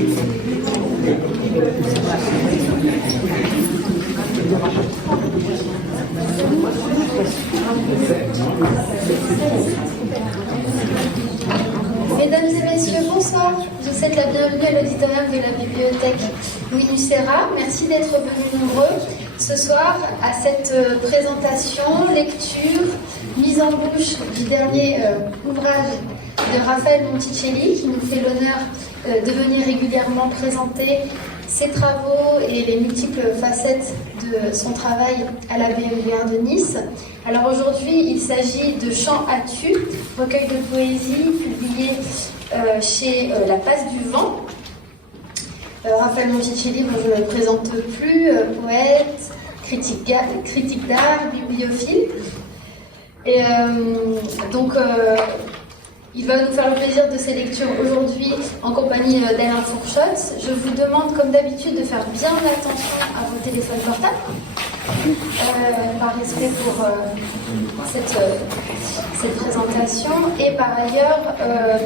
Mesdames et messieurs, bonsoir. Je vous souhaite la bienvenue à l'auditorium de la bibliothèque Louis Nucera. Merci d'être venus nombreux ce soir à cette présentation, lecture, mise en bouche du dernier ouvrage de Raphaël Monticelli, qui nous fait l'honneur de venir régulièrement présenter ses travaux et les multiples facettes de son travail à la BMVR de Nice. Alors aujourd'hui, il s'agit de Chant à Tu, recueil de poésie publié chez La Passe du Vent. Raphaël Monticelli, je ne le présente plus, poète, critique d'art, bibliophile. Et il va nous faire le plaisir de ces lectures aujourd'hui en compagnie d'Alain Fourchotte. Je vous demande, comme d'habitude, de faire bien attention à vos téléphones portables, par respect pour cette présentation, et par ailleurs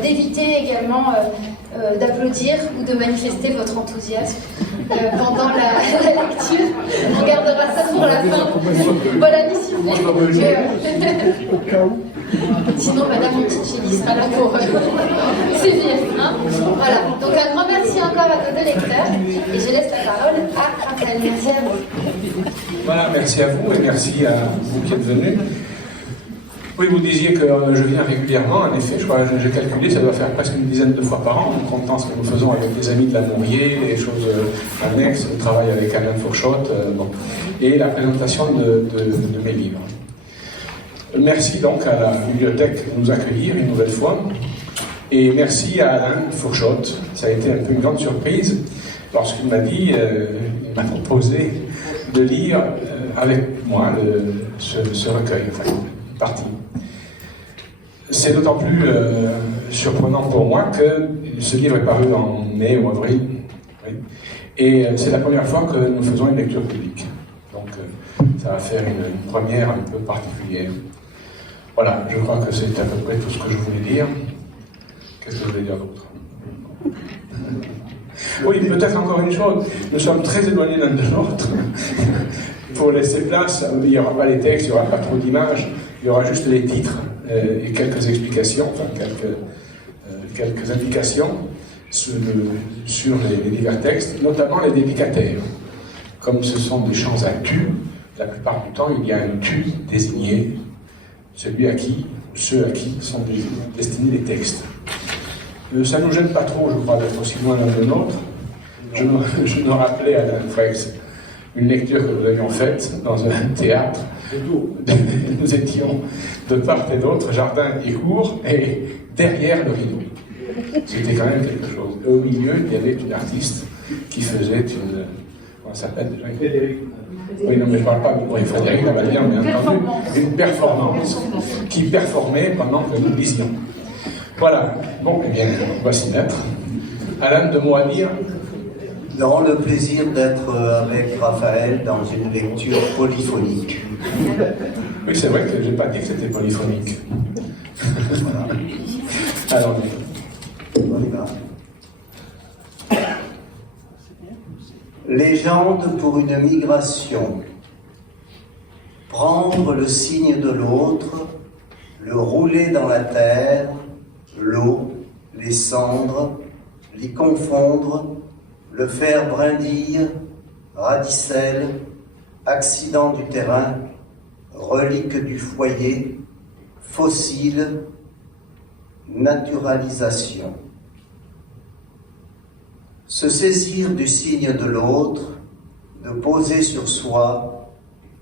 d'éviter également d'applaudir ou de manifester votre enthousiasme pendant la lecture. On gardera ça pour la fin. Voilà, discipline. Au cas où. Sinon, Madame Monticelli sera là pour sévir. Hein, voilà. Donc, un grand merci encore à nos deux lecteurs. Et je laisse la parole à Raphaël. Merci à vous. Voilà, merci à vous et merci à vous qui êtes venus. Oui, vous disiez que je viens régulièrement. En effet, je crois que j'ai calculé, ça doit faire presque une dizaine de fois par an, en comptant ce que nous faisons avec les amis de la Mourier, les choses annexes, le travail avec Alain Fourchotte, et la présentation de mes livres. Merci donc à la bibliothèque de nous accueillir une nouvelle fois. Et merci à Alain Fourchotte. Ça a été un peu une grande surprise lorsqu'il m'a dit, il m'a proposé de lire avec moi ce recueil, enfin, une partie. C'est d'autant plus surprenant pour moi que ce livre est paru en mai ou avril. Oui. Et c'est la première fois que nous faisons une lecture publique. Donc ça va faire une première un peu particulière. Voilà, je crois que c'est à peu près tout ce que je voulais dire. Qu'est-ce que je voulais dire d'autre? Oui, peut-être encore une chose. Nous sommes très éloignés l'un de l'autre. Pour laisser place, il n'y aura pas les textes, il n'y aura pas trop d'images, il y aura juste les titres et quelques explications, enfin quelques indications sur les divers textes, notamment les dédicataires. Comme ce sont des chants à tu, la plupart du temps, il y a un tu désigné, celui à qui, ceux à qui sont destinés les textes. Ça ne nous gêne pas trop, je crois, d'être aussi loin l'un de l'autre. Je me rappelais à Alain Frex une lecture que nous avions faite dans un théâtre. Nous étions de part et d'autre, jardin et cour, et derrière le rideau. C'était quand même quelque chose. Et au milieu, il y avait une artiste qui faisait une... Comment ça s'appelle déjà? Oui, non, mais je ne parle pas de Frédéric Lavallière, bien entendu. Une performance qui performait pendant que nous lisions. Voilà. Bon, eh bien, on va s'y mettre. Alain, deux mots à dire? Non, le plaisir d'être avec Raphaël dans une lecture polyphonique. Oui, c'est vrai que je n'ai pas dit que c'était polyphonique. Voilà. Alors, on y va. Légende pour une migration. Prendre le signe de l'autre, le rouler dans la terre, l'eau, les cendres, l'y confondre, le faire brindille, radicelle, accident du terrain, relique du foyer, fossile, naturalisation. Se saisir du signe de l'autre, de poser sur soi,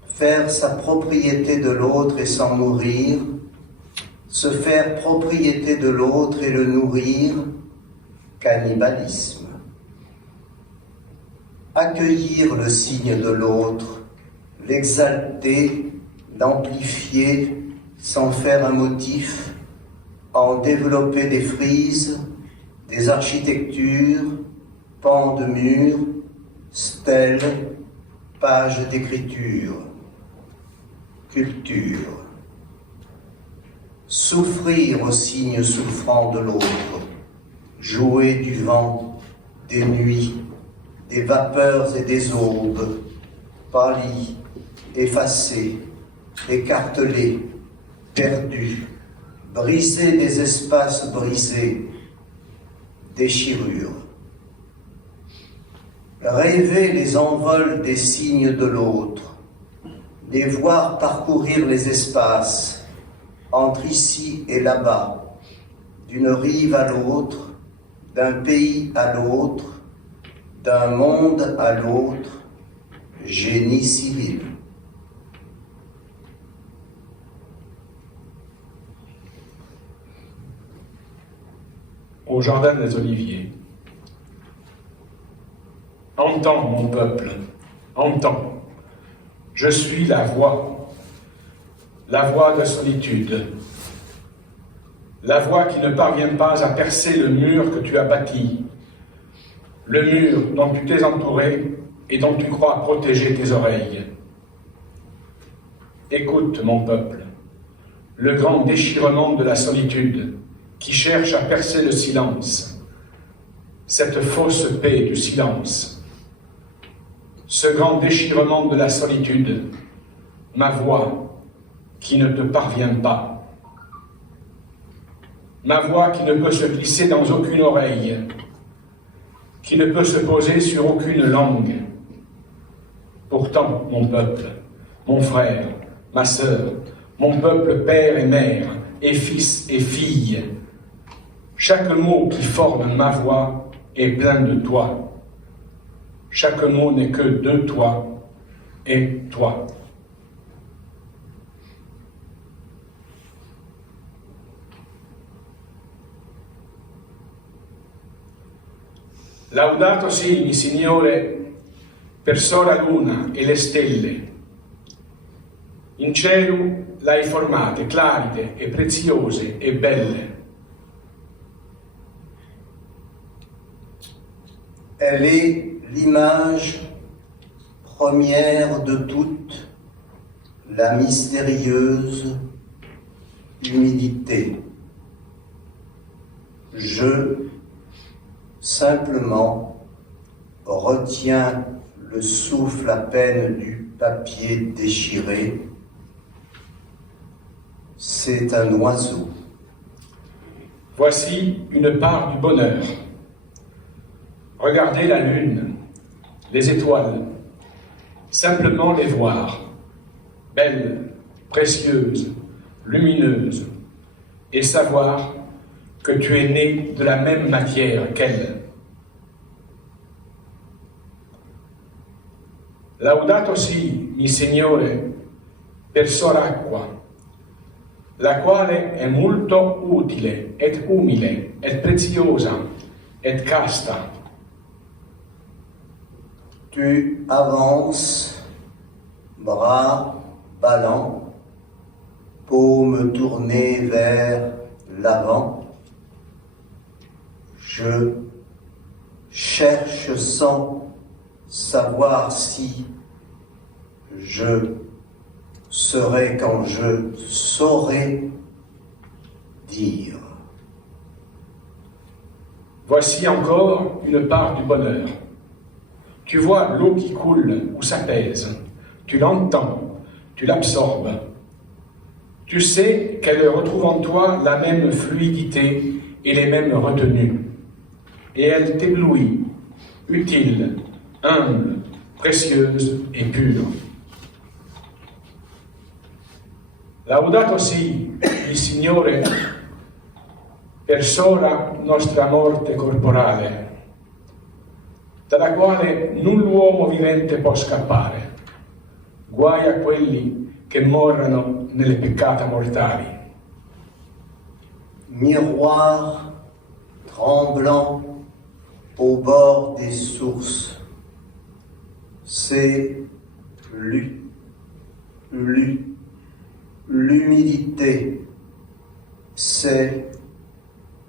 faire sa propriété de l'autre et s'en nourrir, se faire propriété de l'autre et le nourrir, cannibalisme. Accueillir le signe de l'autre, l'exalter, l'amplifier, sans faire un motif, en développer des frises, des architectures, pans de murs, stèles, pages d'écriture, culture. Souffrir au signe souffrant de l'autre, jouer du vent, des nuits, des vapeurs et des aubes, pâlis, effacés, écartelés, perdus, brisés des espaces brisés, déchirures. Rêver les envols des signes de l'autre, les voir parcourir les espaces, entre ici et là-bas, d'une rive à l'autre, d'un pays à l'autre, d'un monde à l'autre, génie civil. Au jardin des Oliviers. Entends, mon peuple, entends. Je suis la voix de solitude, la voix qui ne parvient pas à percer le mur que tu as bâti, le mur dont tu t'es entouré et dont tu crois protéger tes oreilles. Écoute, mon peuple, le grand déchirement de la solitude qui cherche à percer le silence, cette fausse paix du silence, ce grand déchirement de la solitude, ma voix qui ne te parvient pas, ma voix qui ne peut se glisser dans aucune oreille, qui ne peut se poser sur aucune langue. Pourtant, mon peuple, mon frère, ma sœur, mon peuple père et mère, et fils et fille, chaque mot qui forme ma voix est plein de toi. Chaque mot n'est que de toi et toi. Laudato sia il Signore per sola luna e le stelle. In cielo l'hai formate, claride e preziose e belle. Elle est l'image première de toute la mystérieuse humilité. Je, simplement, retiens le souffle à peine du papier déchiré. C'est un oiseau. Voici une part du bonheur. Regardez la lune, les étoiles, simplement les voir, belles, précieuses, lumineuses, et savoir que tu es né de la même matière qu'elle. Laudato si, mi Signore, per sola acqua, la quale è molto utile, et umile, et preziosa, et casta. Tu avances, bras ballants, paume tournée vers l'avant. Je cherche sans savoir si je serai quand je saurai dire. Voici encore une part du bonheur. Tu vois l'eau qui coule ou s'apaise, tu l'entends, tu l'absorbes. Tu sais qu'elle retrouve en toi la même fluidité et les mêmes retenues. Et elle t'éblouit, utile, humble, précieuse et pure. Laudato si il Signore per sola nostra morte corporale, dalla quale null'uomo vivente può scappare. Guai a quelli che morrono nelle peccata mortali. Miroir tremblant au bord des sources, c'est l'humilité, c'est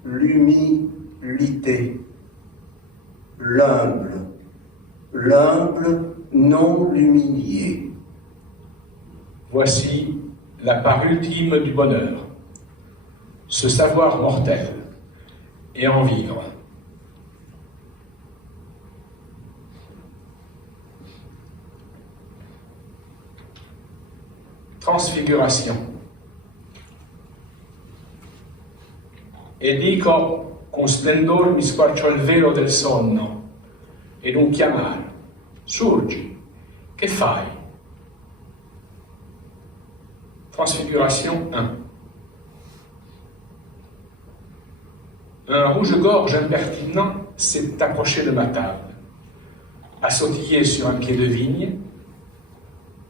l'humilité, l'humble non l'humilié. Voici la part ultime du bonheur, se savoir mortel et en vivre. Trasfiguration. E dico con splendor mi squarcio il velo del sonno ed un chiamar. Surgi, che fai? Transfiguration 1. Un rouge-gorge impertinent s'est approché de ma table, a sautillé sur un pied de vigne.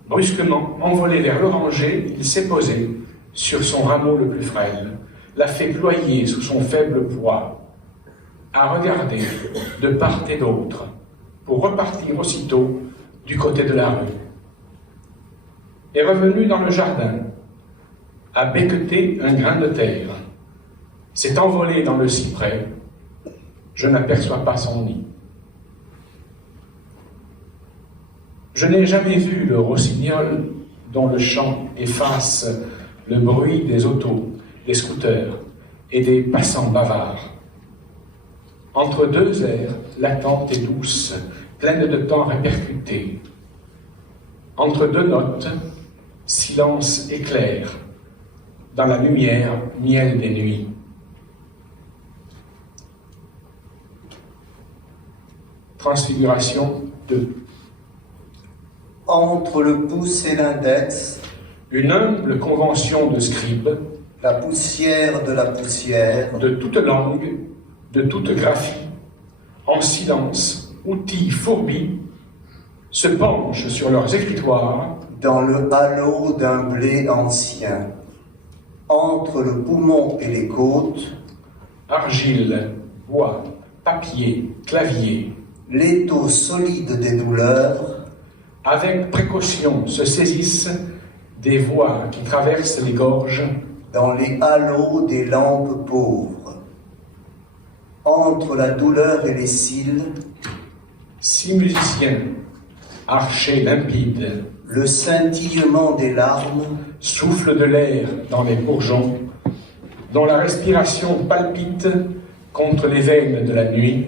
Brusquement, envolé vers l'oranger, il s'est posé sur son rameau le plus frêle, l'a fait ployer sous son faible poids, a regardé de part et d'autre, pour repartir aussitôt du côté de la rue. Est revenu dans le jardin, a becqueté un grain de terre, s'est envolé dans le cyprès, je n'aperçois pas son nid. Je n'ai jamais vu le rossignol dont le chant efface le bruit des autos, des scooters et des passants bavards. Entre deux airs, latente et douce, pleine de temps répercuté. Entre deux notes, silence éclair, dans la lumière, miel des nuits. Transfiguration 2. Entre le pouce et l'index, Une humble convention de scribes, la poussière de la poussière, de toute langue, de toute graphie, en silence, outils fourbis, se penchent sur leurs écritoires, dans le halo d'un blé ancien. Entre le poumon et les côtes, argile, bois, papier, clavier, l'étau solide des douleurs, avec précaution se saisissent des voix qui traversent les gorges, dans les halos des lampes pauvres. Entre la douleur et les cils, 6 musiciens, archers limpides, le scintillement des larmes, soufflent de l'air dans les bourgeons, dont la respiration palpite contre les veines de la nuit,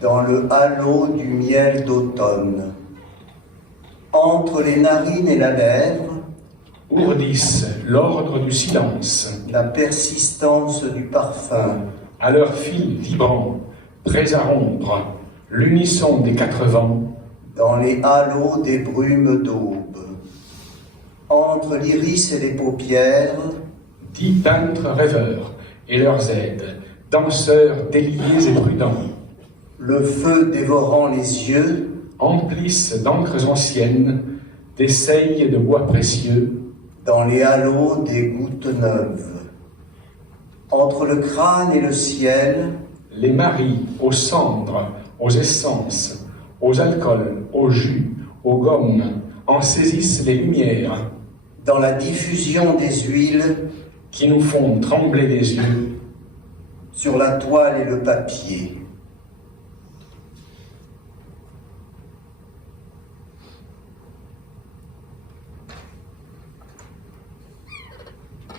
dans le halo du miel d'automne. Entre les narines et la lèvre, ourdissent l'ordre du silence, la persistance du parfum, à leurs fils vibrants, prêts à rompre, l'unisson des 4 vents, dans les halos des brumes d'aube. Entre l'iris et les paupières, 10 peintres rêveurs et leurs aides, danseurs déliés et prudents, le feu dévorant les yeux, emplissent d'encres anciennes, d'essais de bois précieux, dans les halos des gouttes neuves. Entre le crâne et le ciel, les maris aux cendres, aux essences, aux alcools, aux jus, aux gommes, en saisissent les lumières, dans la diffusion des huiles, qui nous font trembler les yeux, sur la toile et le papier.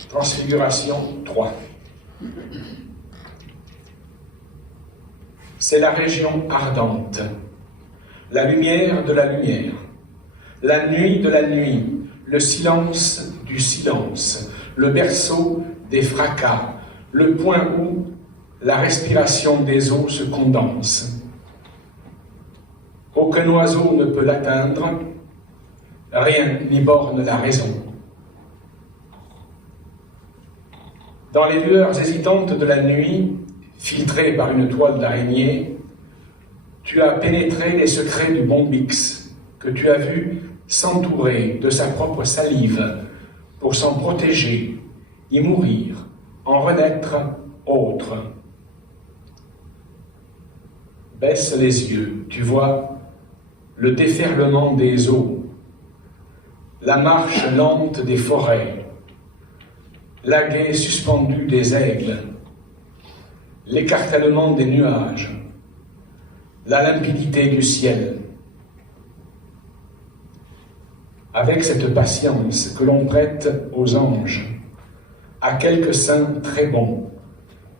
Transfiguration 3. C'est la région ardente, la lumière de la lumière, la nuit de la nuit, le silence du silence, le berceau des fracas, le point où la respiration des eaux se condense. Aucun oiseau ne peut l'atteindre, rien n'y borne la raison. Dans les lueurs hésitantes de la nuit, filtrées par une toile d'araignée, tu as pénétré les secrets du bon Bix, que tu as vu s'entourer de sa propre salive pour s'en protéger, y mourir, en renaître autre. Baisse les yeux, tu vois le déferlement des eaux, la marche lente des forêts, la gaie suspendue des aigles, l'écartèlement des nuages, la limpidité du ciel. Avec cette patience que l'on prête aux anges, à quelques saints très bons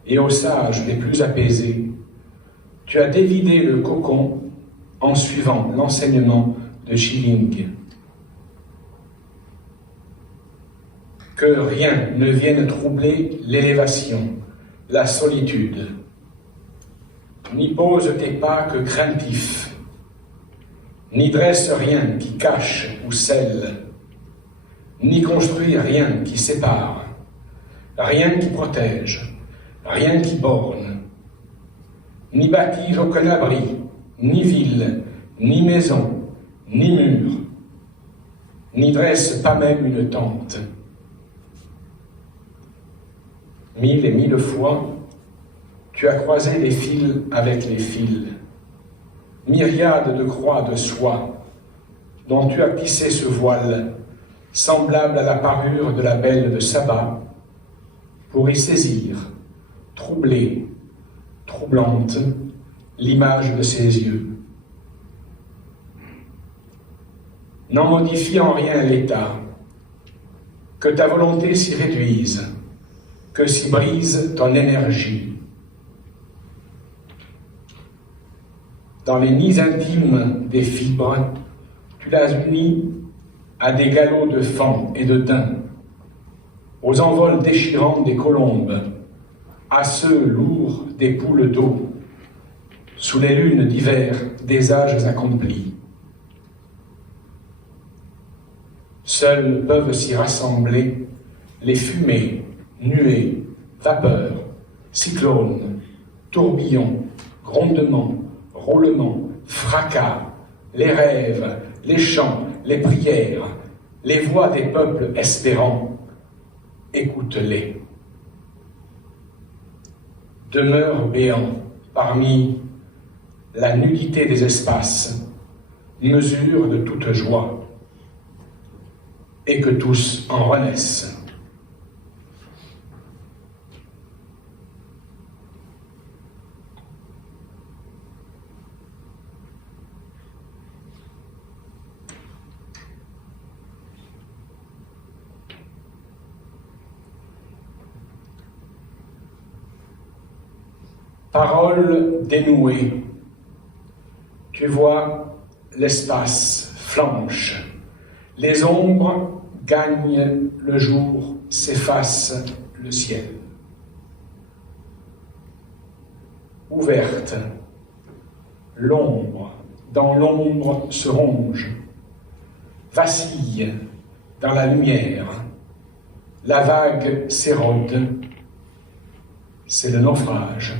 et aux sages les plus apaisés, tu as dévidé le cocon en suivant l'enseignement de Schilling. que rien ne vienne troubler l'élévation, la solitude. N'y pose tes pas que craintifs, n'y dresse rien qui cache ou scelle, ni construit rien qui sépare, rien qui protège, rien qui borne, ni bâtit aucun abri, ni ville, ni maison, ni mur, n'y dresse pas même une tente. 1000 et 1000 fois, tu as croisé les fils avec les fils, myriades de croix de soie, dont tu as tissé ce voile, semblable à la parure de la belle de Saba, pour y saisir, troubler, troublante, l'image de ses yeux. N'en modifie en rien l'état, que ta volonté s'y réduise, que s'y brise ton énergie. Dans les nids intimes des fibres, tu l'as unie à des galops de faon et de daim, aux envols déchirants des colombes, à ceux lourds des poules d'eau, sous les lunes d'hiver des âges accomplis. Seuls peuvent s'y rassembler les fumées, nuées, vapeurs, cyclones, tourbillons, grondements, roulements, fracas, les rêves, les chants, les prières, les voix des peuples espérants. Écoute-les. Demeure béant parmi la nudité des espaces, mesure de toute joie, et que tous en renaissent. Parole dénouée, tu vois l'espace flanche, les ombres gagnent le jour, s'efface le ciel. Ouverte, l'ombre dans l'ombre se ronge, vacille dans la lumière, la vague s'érode, c'est le naufrage.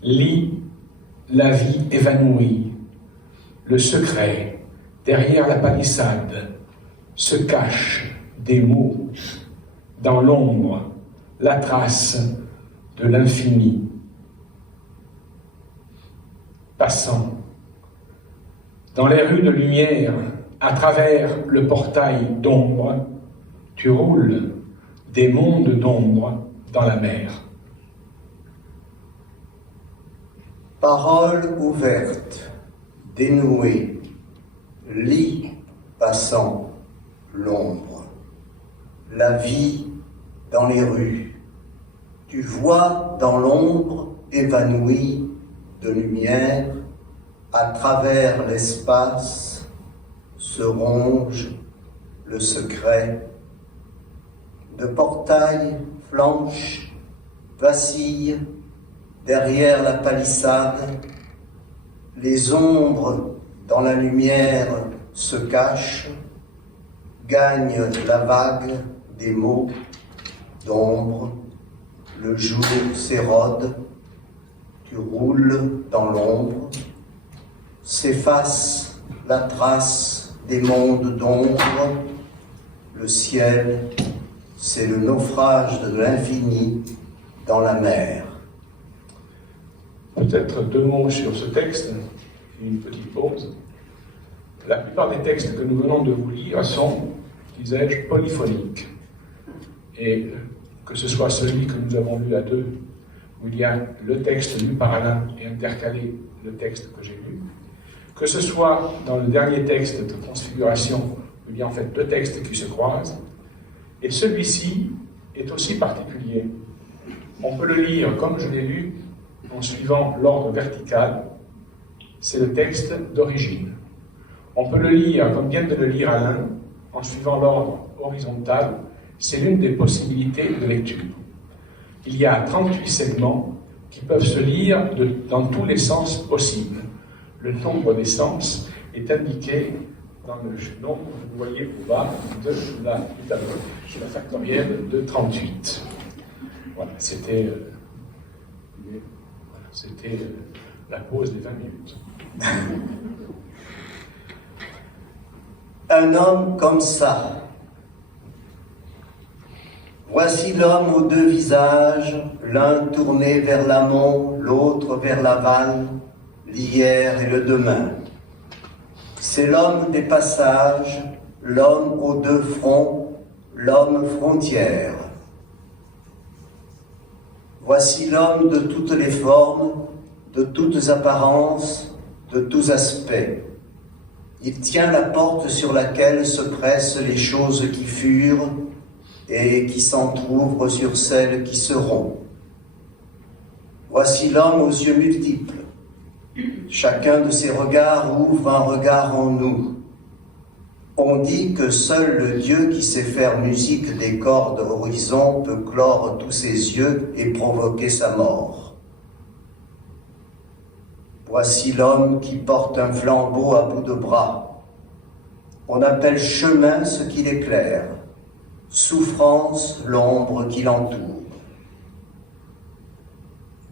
Lit la vie évanouie, le secret derrière la palissade se cache des mots, dans l'ombre la trace de l'infini. Passant dans les rues de lumière, à travers le portail d'ombre, tu roules des mondes d'ombre dans la mer. Parole ouverte, dénouée, lit passant l'ombre, la vie dans les rues. Tu vois dans l'ombre évanouie de lumière, à travers l'espace se ronge le secret. De portail flanche, vacille, derrière la palissade, les ombres dans la lumière se cachent, gagne la vague des mots d'ombre, le jour s'érode, tu roules dans l'ombre, s'efface la trace des mondes d'ombre, le ciel, c'est le naufrage de l'infini dans la mer. Peut-être 2 mots sur ce texte, une petite pause. La plupart des textes que nous venons de vous lire sont, disais-je, polyphoniques. Et que ce soit celui que nous avons lu à 2, où il y a le texte lu par Alain et intercalé le texte que j'ai lu, que ce soit dans le dernier texte de Transfiguration, où il y a en fait 2 textes qui se croisent, et celui-ci est aussi particulier. On peut le lire comme je l'ai lu, en suivant l'ordre vertical, c'est le texte d'origine. On peut le lire, comme vient de le lire Alain, en suivant l'ordre horizontal, c'est l'une des possibilités de lecture. Il y a 38 segments qui peuvent se lire dans tous les sens possibles. Le nombre des sens est indiqué dans le nombre que vous voyez au bas du tableau, sur la factorielle de 38. Voilà, c'était la pause des 20 minutes. Un homme comme ça. Voici l'homme aux deux visages, l'un tourné vers l'amont, l'autre vers l'aval, l'hier et le demain. C'est l'homme des passages, l'homme aux deux fronts, l'homme frontière. Voici l'homme de toutes les formes, de toutes apparences, de tous aspects. Il tient la porte sur laquelle se pressent les choses qui furent et qui s'entr'ouvrent sur celles qui seront. Voici l'homme aux yeux multiples. Chacun de ses regards ouvre un regard en nous. On dit que seul le Dieu qui sait faire musique des cordes horizon peut clore tous ses yeux et provoquer sa mort. Voici l'homme qui porte un flambeau à bout de bras. On appelle chemin ce qui l'éclaire, souffrance l'ombre qui l'entoure.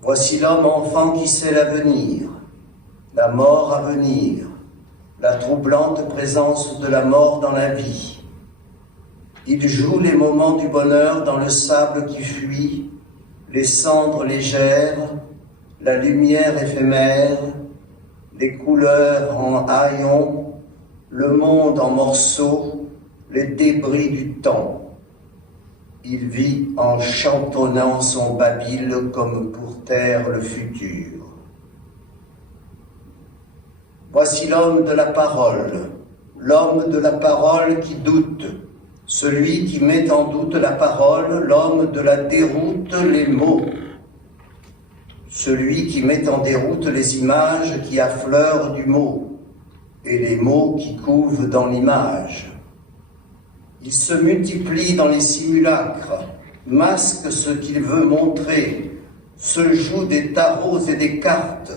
Voici l'homme enfant qui sait l'avenir, la mort à venir, la troublante présence de la mort dans la vie. Il joue les moments du bonheur dans le sable qui fuit, les cendres légères, la lumière éphémère, les couleurs en haillons, le monde en morceaux, les débris du temps. Il vit en chantonnant son babil comme pour taire le futur. Voici l'homme de la parole qui doute, celui qui met en doute la parole, l'homme de la déroute, les mots. Celui qui met en déroute les images qui affleurent du mot, et les mots qui couvent dans l'image. Il se multiplie dans les simulacres, masque ce qu'il veut montrer, se joue des tarots et des cartes,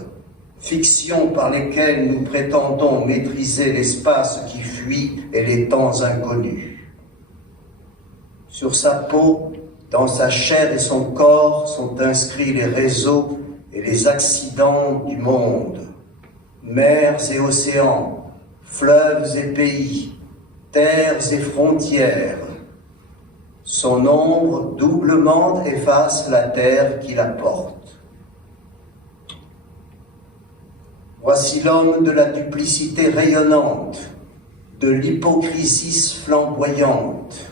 fictions par lesquelles nous prétendons maîtriser l'espace qui fuit et les temps inconnus. Sur sa peau, dans sa chair et son corps sont inscrits les réseaux et les accidents du monde, mers et océans, fleuves et pays, terres et frontières. Son ombre doublement efface la terre qui la porte. Voici l'homme de la duplicité rayonnante, de l'hypocrisie flamboyante.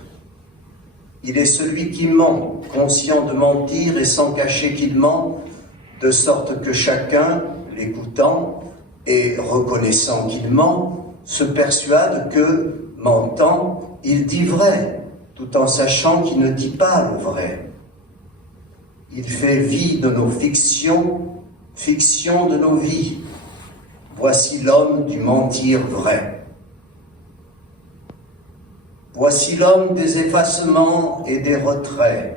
Il est celui qui ment, conscient de mentir et sans cacher qu'il ment, de sorte que chacun, l'écoutant et reconnaissant qu'il ment, se persuade que, mentant, il dit vrai, tout en sachant qu'il ne dit pas le vrai. Il fait vie de nos fictions, fiction de nos vies. Voici l'homme du mentir vrai. Voici l'homme des effacements et des retraits.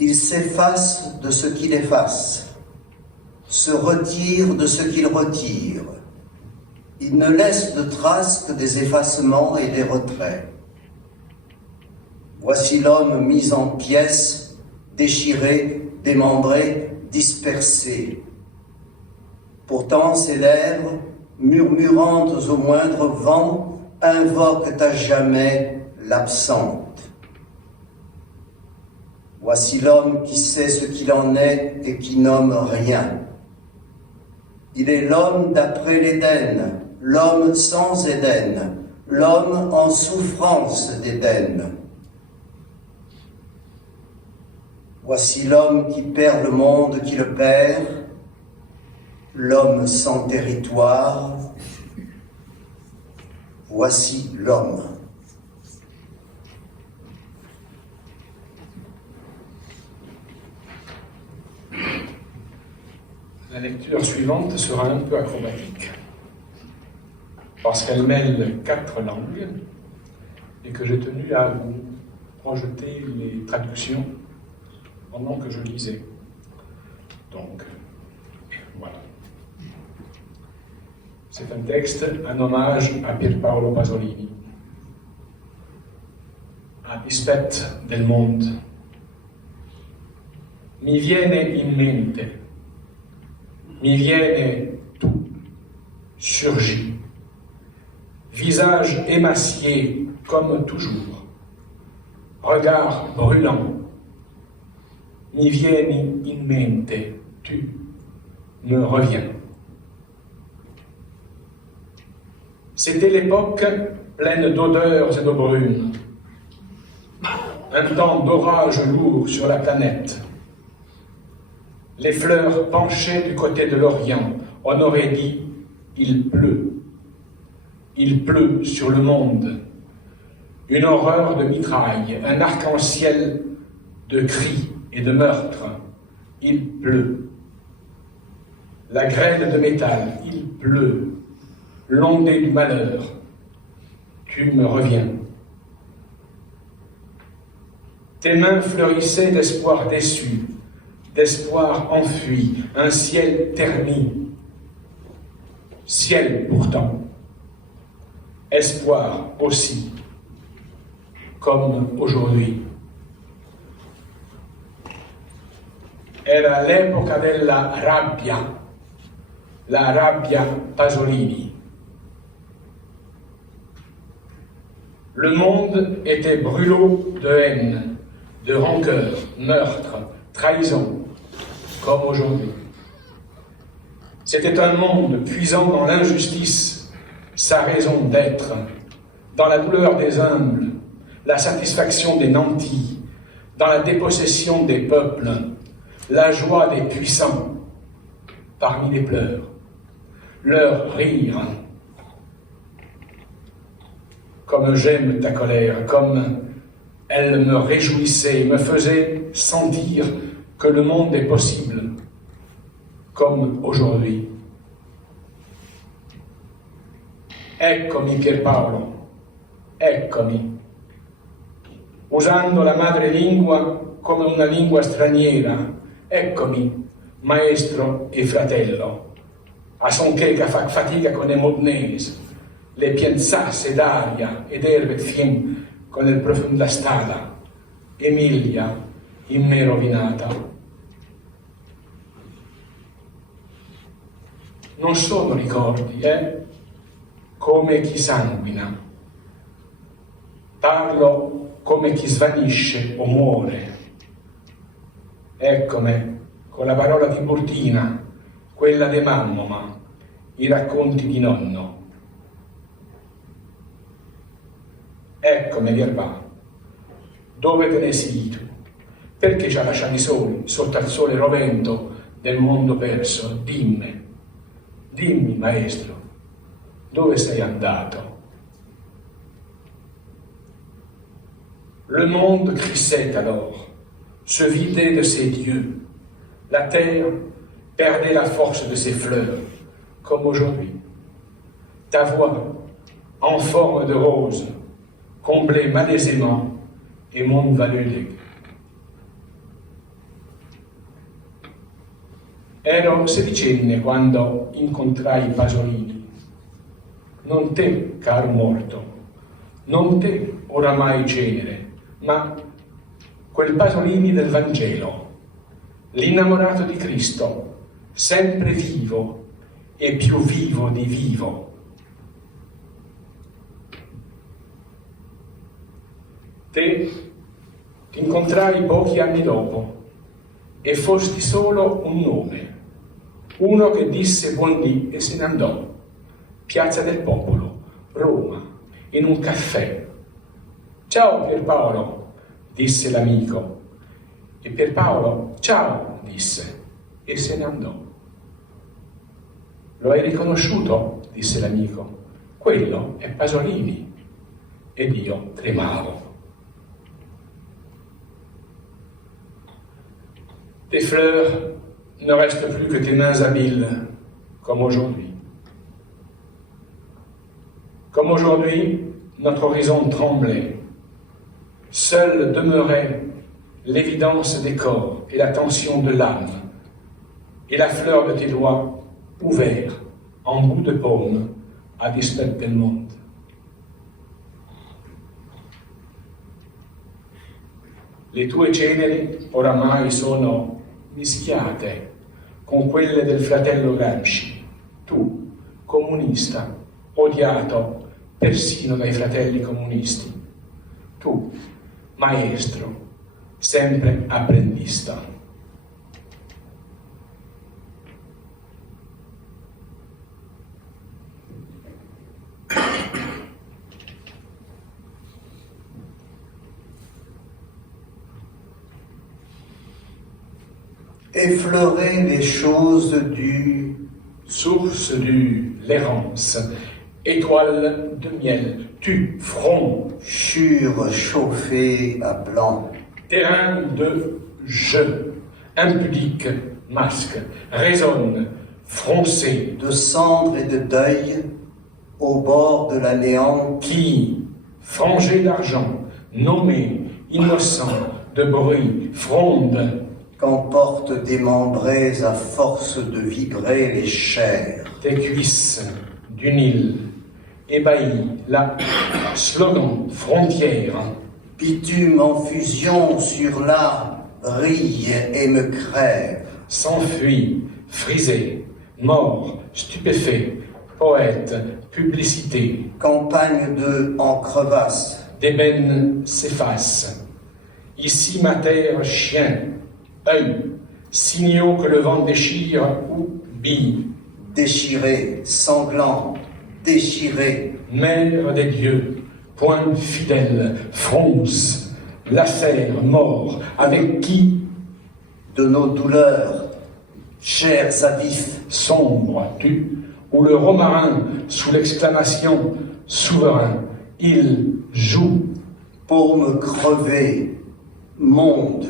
Il s'efface de ce qu'il efface, se retire de ce qu'il retire. Il ne laisse de traces que des effacements et des retraits. Voici l'homme mis en pièces, déchiré, démembré, dispersé. Pourtant ses lèvres, murmurantes au moindre vent, invoquent à jamais l'absente. Voici l'homme qui sait ce qu'il en est et qui nomme rien. Il est l'homme d'après l'Éden, l'homme sans Éden, l'homme en souffrance d'Éden. Voici l'homme qui perd le monde qui le perd, l'homme sans territoire. Voici l'homme. La lecture suivante sera un peu acrobatique, parce qu'elle mêle 4 langues, et que j'ai tenu à vous projeter les traductions pendant que je lisais. Donc, voilà. C'est un texte, un hommage a Pierpaolo Pasolini. A dispetto del mondo, mi viene in mente, mi viene tout, surgit, visage émacié comme toujours, regard brûlant, mi vieni in mente, tu me reviens. C'était l'époque pleine d'odeurs et d'eau brune, un temps d'orage lourd sur la planète. Les fleurs penchaient du côté de l'Orient. On aurait dit « il pleut ». Il pleut sur le monde. Une horreur de mitraille, un arc-en-ciel de cris et de meurtres. Il pleut. La grêle de métal, il pleut. L'ondée du malheur. Tu me reviens. Tes mains fleurissaient d'espoir déçu, d'espoir enfui, un ciel terni. Ciel pourtant, espoir aussi, comme aujourd'hui. Era l'epoca della rabbia, la rabbia Pasolini. Le monde était brûlot de haine, de rancœur, meurtre, trahison, comme aujourd'hui. C'était un monde puisant dans l'injustice, sa raison d'être, dans la douleur des humbles, la satisfaction des nantis, dans la dépossession des peuples, la joie des puissants, parmi les pleurs, leur rire. Comme j'aime ta colère, comme elle me réjouissait, me faisait sentir que le monde est possible, comme aujourd'hui. Eccomi Pierpaolo, eccomi, usando la madrelingua come una lingua straniera, eccomi, maestro e fratello, a sonché che fa fatica con le modnesi, le pianzasse d'aria ed erbe fien con il profonda stala, Emilia in me rovinata. Non sono ricordi, come chi sanguina. Parlo come chi svanisce o muore. Eccome, con la parola di Burtina, quella de Mannoma, i racconti di nonno. Eccomi, Pierpa, dove te ne sei tu? Perché ci ha lasciati soli, sotto al sole rovento del mondo perso? Dimmi, dimmi, maestro, dove sei andato? Le monde crissait alors, se vidait de ses dieux. La terre perdait la force de ses fleurs, comme aujourd'hui. Ta voix, en forme de rose, comblait malaisément et mon valuleg. Ero sedicenne quando incontrai Pasolini. Non te, caro morto, non te, oramai cenere, ma quel Pasolini del Vangelo, l'innamorato di Cristo, sempre vivo e più vivo di vivo. Te ti incontrai pochi anni dopo e fosti solo un nome, uno che disse buon dì e se ne andò, Piazza del Popolo, Roma, in un caffè. Ciao Pierpaolo, disse l'amico, e Pierpaolo ciao, disse, e se ne andò. Lo hai riconosciuto? Disse l'amico. Quello è Pasolini. Ed io tremavo. Tes fleurs ne restent plus que tes mains habiles, comme aujourd'hui. Comme aujourd'hui, notre horizon tremblait. Seule demeurait l'évidence des corps et la tension de l'âme, et la fleur de tes doigts ouverts en bout de paume a dispetto del mondo. Le tue ceneri oramai sono mischiate con quelle del fratello Gramsci, tu, comunista, odiato persino dai fratelli comunisti, tu, maestro, sempre apprendista. Effleurer les choses du Source de l'errance, étoile de miel, tu, front, surchauffé à blanc, terrain de jeu, impudique masque, résonne, froncé, de cendre et de deuil, au bord de la néant, qui, frangé d'argent, nommé, innocent, de bruit, fronde, qu'emporte démembrées à force de vibrer les chairs. tes cuisses du Nil, ébahi, là, slogan, frontière, Bitume en fusion sur la brille et me crève. s'enfuit, frisé, mort, stupéfait, poète, publicité, Campagne de en crevasse, d'ébène s'efface. Ici ma terre, chien, œil, signaux que le vent déchire ou bille, déchiré, sanglant, déchiré, mère des dieux, point fidèle, fronce, lacère, mort, avec qui de nos douleurs, chairs à vif, sombre tu, ou le romarin sous l'exclamation souverain, il joue pour me crever, monde,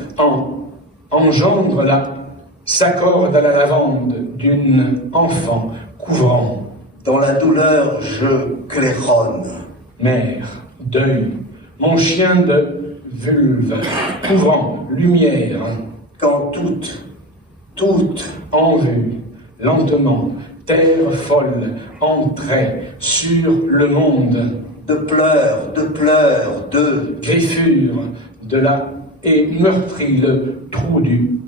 engendre là, s'accorde à la lavande d'une enfant couvrant, dans la douleur je claironne. mère, deuil, mon chien de vulve, couvrant, lumière, Quand toute, en vue, lentement, terre folle, entrait sur le monde, de pleurs, de griffure de la et meurtrit le trou du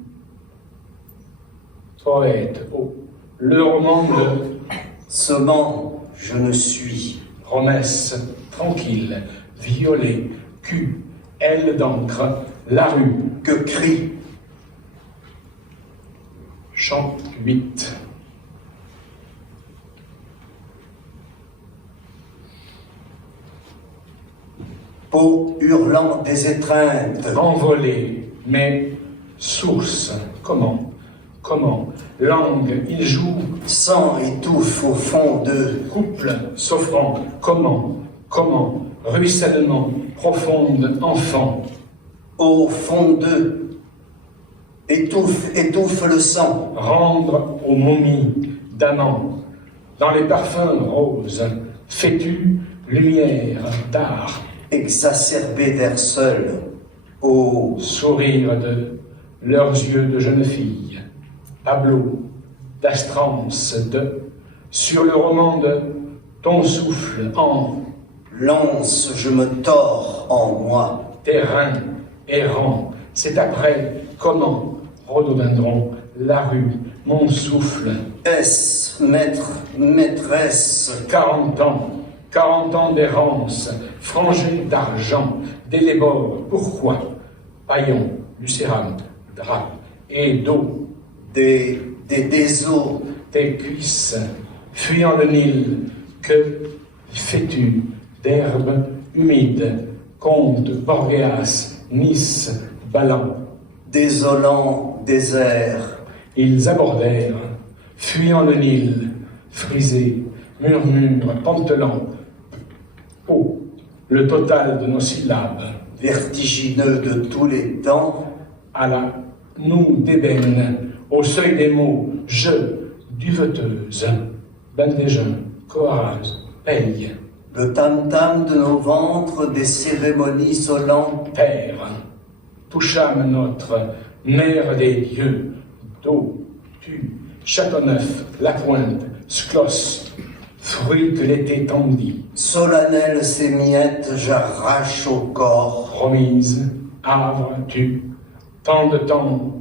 poète, le roman de semant, je ne suis. promesse tranquille, violet, cul, aile d'encre, la rue, Que crie, chant 8. peau hurlant des étreintes, Envolé, mais source, comment, langue, il joue, sang étouffe au fond de couple, s'offrant, comment, ruissellement, profonde, enfant, au fond d'eux, étouffe le sang, rendre aux momies d'amants, dans les parfums roses, fétus, lumière, d'art, exacerbé d'air seul, au sourire de leurs yeux de jeune fille, Pablo, d'astrance de, sur le roman de ton souffle en lance, je me tords en moi, terrain errant, c'est après comment rhododendron, la rue, mon souffle, est-ce maître, maîtresse, 40 ans d'errance, frangé d'argent, d'élébore, pourquoi, paillon, lucérane, drap et d'eau, des eaux, tes cuisses, fuyant le Nil, que fais-tu d'herbes humides, conte, Borgéas, Nice, Ballan, désolant désert, ils abordèrent, fuyant le Nil, frisé, murmure, pantelant, eau, le total de nos syllabes, vertigineux de tous les temps, à la nous d'ébène, au seuil des mots, je, duveteuse, bandéjeun, coarase, paye, le tam-tam de nos ventres des cérémonies solantes. Terre, touchâmes notre mère des dieux, d'eau, tu, Châteauneuf, La Pointe, Sclos, fruit que l'été tendit. Solennelles ces miettes, j'arrache au corps. Promise, havre, tu, tant de temps,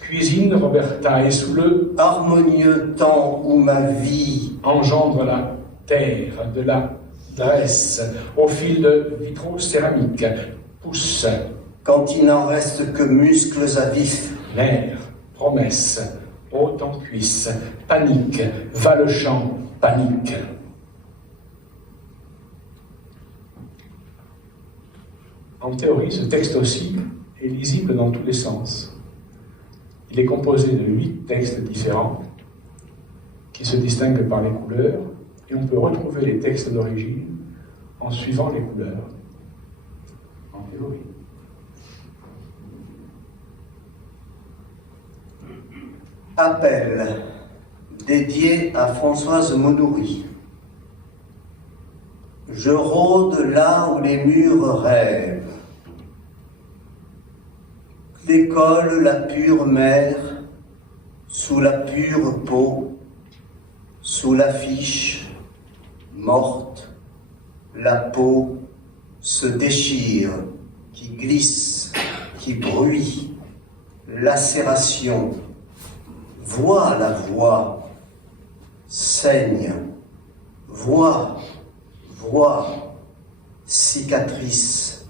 cuisine Roberta, et sous le Harmonieux temps où ma vie engendre la terre de la dresse, au fil de vitraux céramiques, pousse, quand il n'en reste que muscles à vif. mère, promesse, haute en cuisse, panique, va le chant, panique. En théorie, ce texte aussi est lisible dans tous les sens. Il est composé de 8 textes différents qui se distinguent par les couleurs, et on peut retrouver les textes d'origine en suivant les couleurs, en théorie. Appel, dédié à Françoise Monoury. Je rôde là où les murs rêvent. L'école, la pure mère, sous la pure peau, sous l'affiche, morte, la peau se déchire, qui glisse, qui bruit, lacération. Vois la voix, saigne, voix, cicatrice,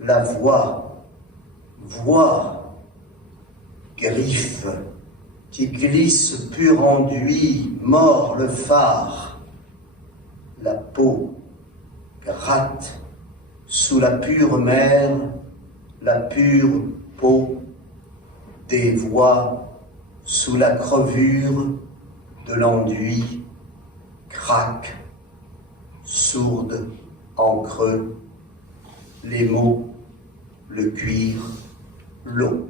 la voix, griffe, qui glisse pur enduit, mord le phare, la peau, gratte, sous la pure mer, la pure peau, des voix, sous la crevure de l'enduit, craque, sourde, en creux, les mots, le cuir, l'eau.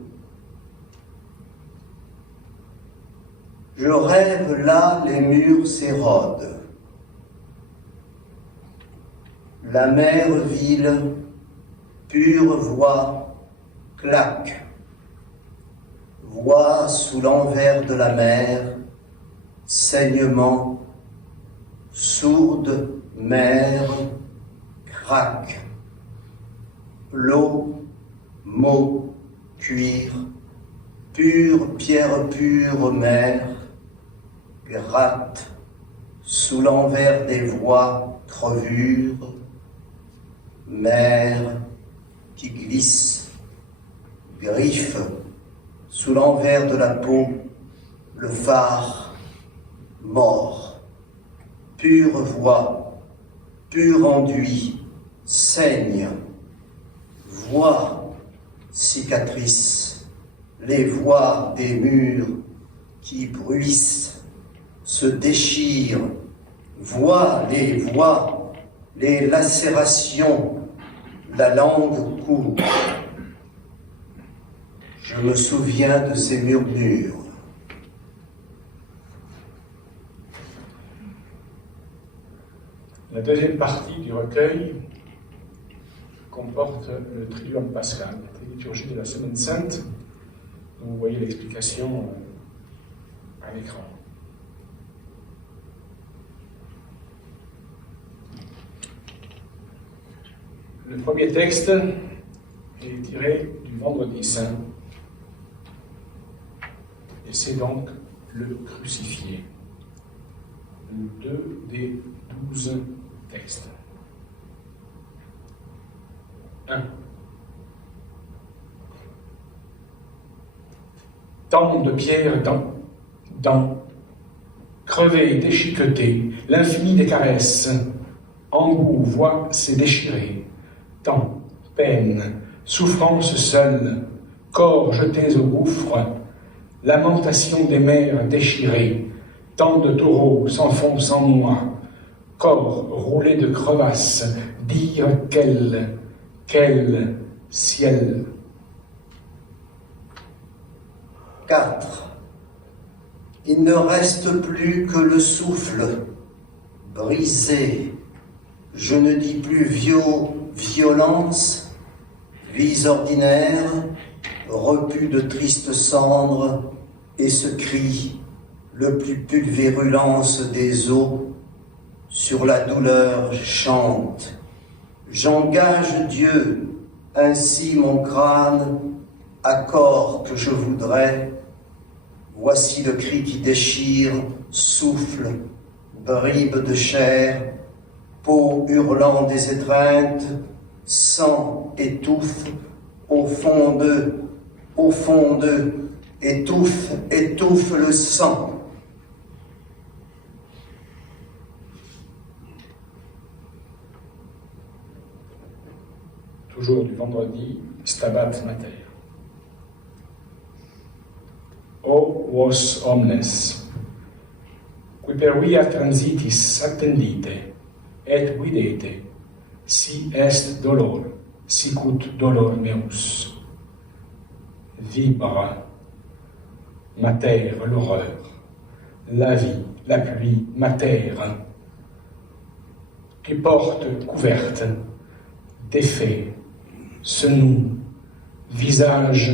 Je rêve là, les murs s'érodent. La mer ville, pure voix, claque. Voix sous l'envers de la mer, saignement, sourde mer, craque. L'eau, mot, cuir, pure pierre pure mer, gratte, sous l'envers des voies, crevure, mer qui glisse, griffe, sous l'envers de la peau, le phare, mort, pure voix, pur enduit, saigne, voix, cicatrice, les voix des murs qui bruissent, se déchirent, voix, les lacérations, la langue court. Je me souviens de ces murmures. La deuxième partie du recueil comporte le Triduum pascal, la liturgie de la Semaine Sainte, dont vous voyez l'explication à l'écran. Le premier texte est tiré du Vendredi Saint, et c'est donc le crucifié, le 2 des 12 textes. 1. Tant de pierres dans, crevé, déchiqueté, l'infini des caresses, embout, voix s'est déchiré, tant, peine, souffrance seule, corps jetés au gouffre, lamentation des mers déchirées, tant de taureaux s'enfoncent en moi, corps roulé de crevasses, dire quel ciel. 4. Il ne reste plus que le souffle, brisé, Je ne dis plus violence, vis ordinaire, repu de tristes cendres, et ce cri, le plus pulvérulence des eaux, sur la douleur chante. J'engage Dieu, ainsi mon crâne, accord que je voudrais. Voici le cri qui déchire, souffle, bribe de chair, peau hurlant des étreintes, sang étouffe, au fond d'eux, étouffe le sang. Toujours du vendredi, Stabat Mater. O vos omnes, qui per via transitis attendite, et videte, si est dolor, sicut dolor meus. Vibra, mater, l'horreur, la vie, la pluie, mater, qui porte couverte, défait, ce nous, visage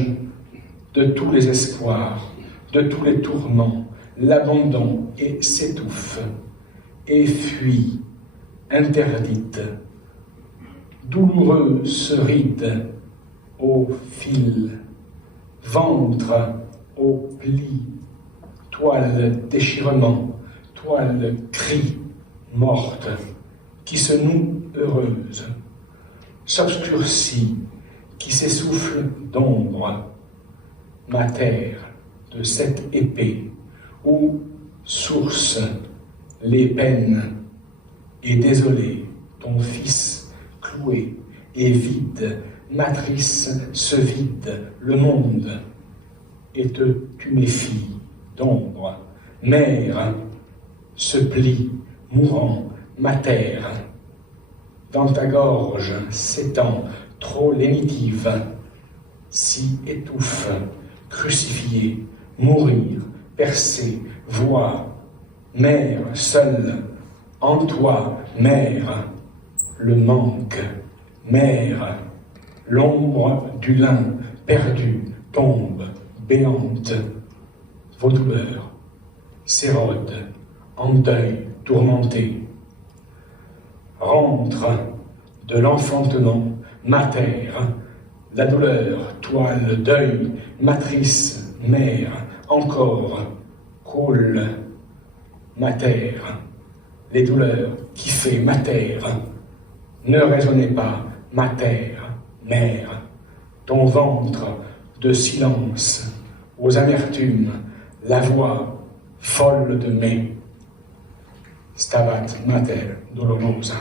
de tous les espoirs, de tous les tourments, l'abandon et s'étouffe, et fuit, interdite, douloureuse se ride au fil, ventre au pli, toile déchirement, toile cri, morte, qui se noue heureuse, s'obscurcit, qui s'essouffle d'ombre, mater de cette épée, où source les peines, et désolé ton fils cloué et vide, matrice se vide le monde, et te tuméfie d'ombre, mère se plie, mourant, mater, dans ta gorge s'étend trop lénitive, si étouffe, crucifié, mourir, percer, voir, mère seule, en toi, mère, le manque, mère, l'ombre du lin perdu tombe, béante, vos douleurs, s'érode, en deuil tourmenté, rentre de l'enfantement, mater, la douleur, toile, deuil, matrice, mère, encore, coule, mater, les douleurs qui fait mater, ne raisonnez pas, mater, mère, ton ventre de silence, aux amertumes, la voix folle de mai, Stabat Mater dolorosa.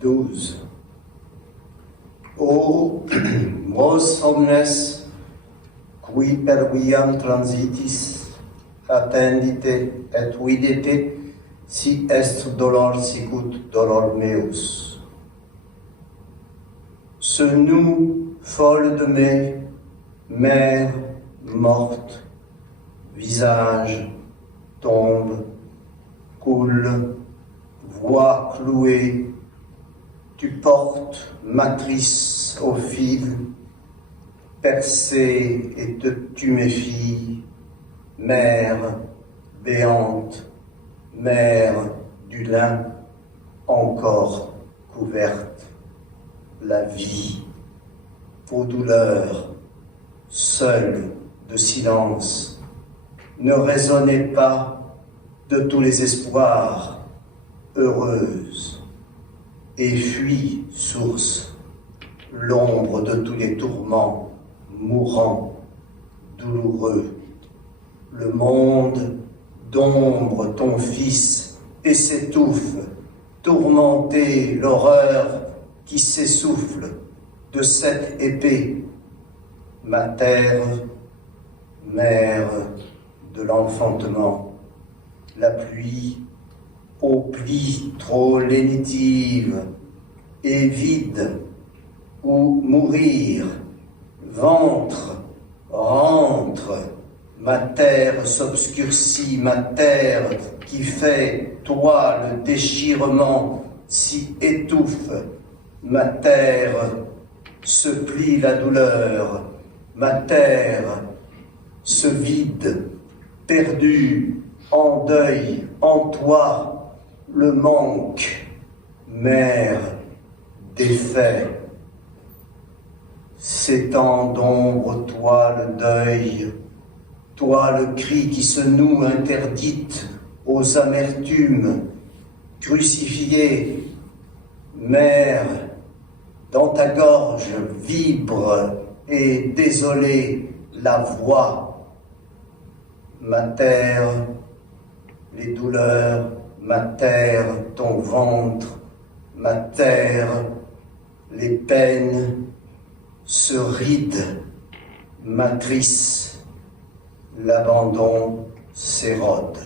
12. O vos omnes, qui per viam transitis, attendite et videte, si est dolor sicut dolor meus. Ce nous, folle de mai, mère morte, visage tombe, coule, voix clouée, tu portes matrice au fil, percée et te tuméfies, mère béante, mère du lin encore couverte, la vie, vos douleurs, seule de silence, ne raisonnez pas de tous les espoirs, heureuse, et fuis, source, l'ombre de tous les tourments, mourant, douloureux, le monde d'ombre ton fils, et s'étouffe, tourmenté l'horreur qui s'essouffle de cette épée, mater, mère de l'enfantement, la pluie aux plis trop lénitives et vides, où mourir, ventre, rentre, ma terre s'obscurcit, ma terre qui fait, toi, le déchirement s'y étouffe, ma terre se plie la douleur, ma terre se vide, perdue, en deuil, en toi, le manque, mère défait. Ces temps d'ombre, toi le deuil, toi le cri qui se noue interdite aux amertumes, crucifiée, mère, dans ta gorge vibre et désolée la voix. Ma terre, les douleurs, ma terre, ton ventre, ma terre, les peines se rident, matrice, l'abandon s'érode.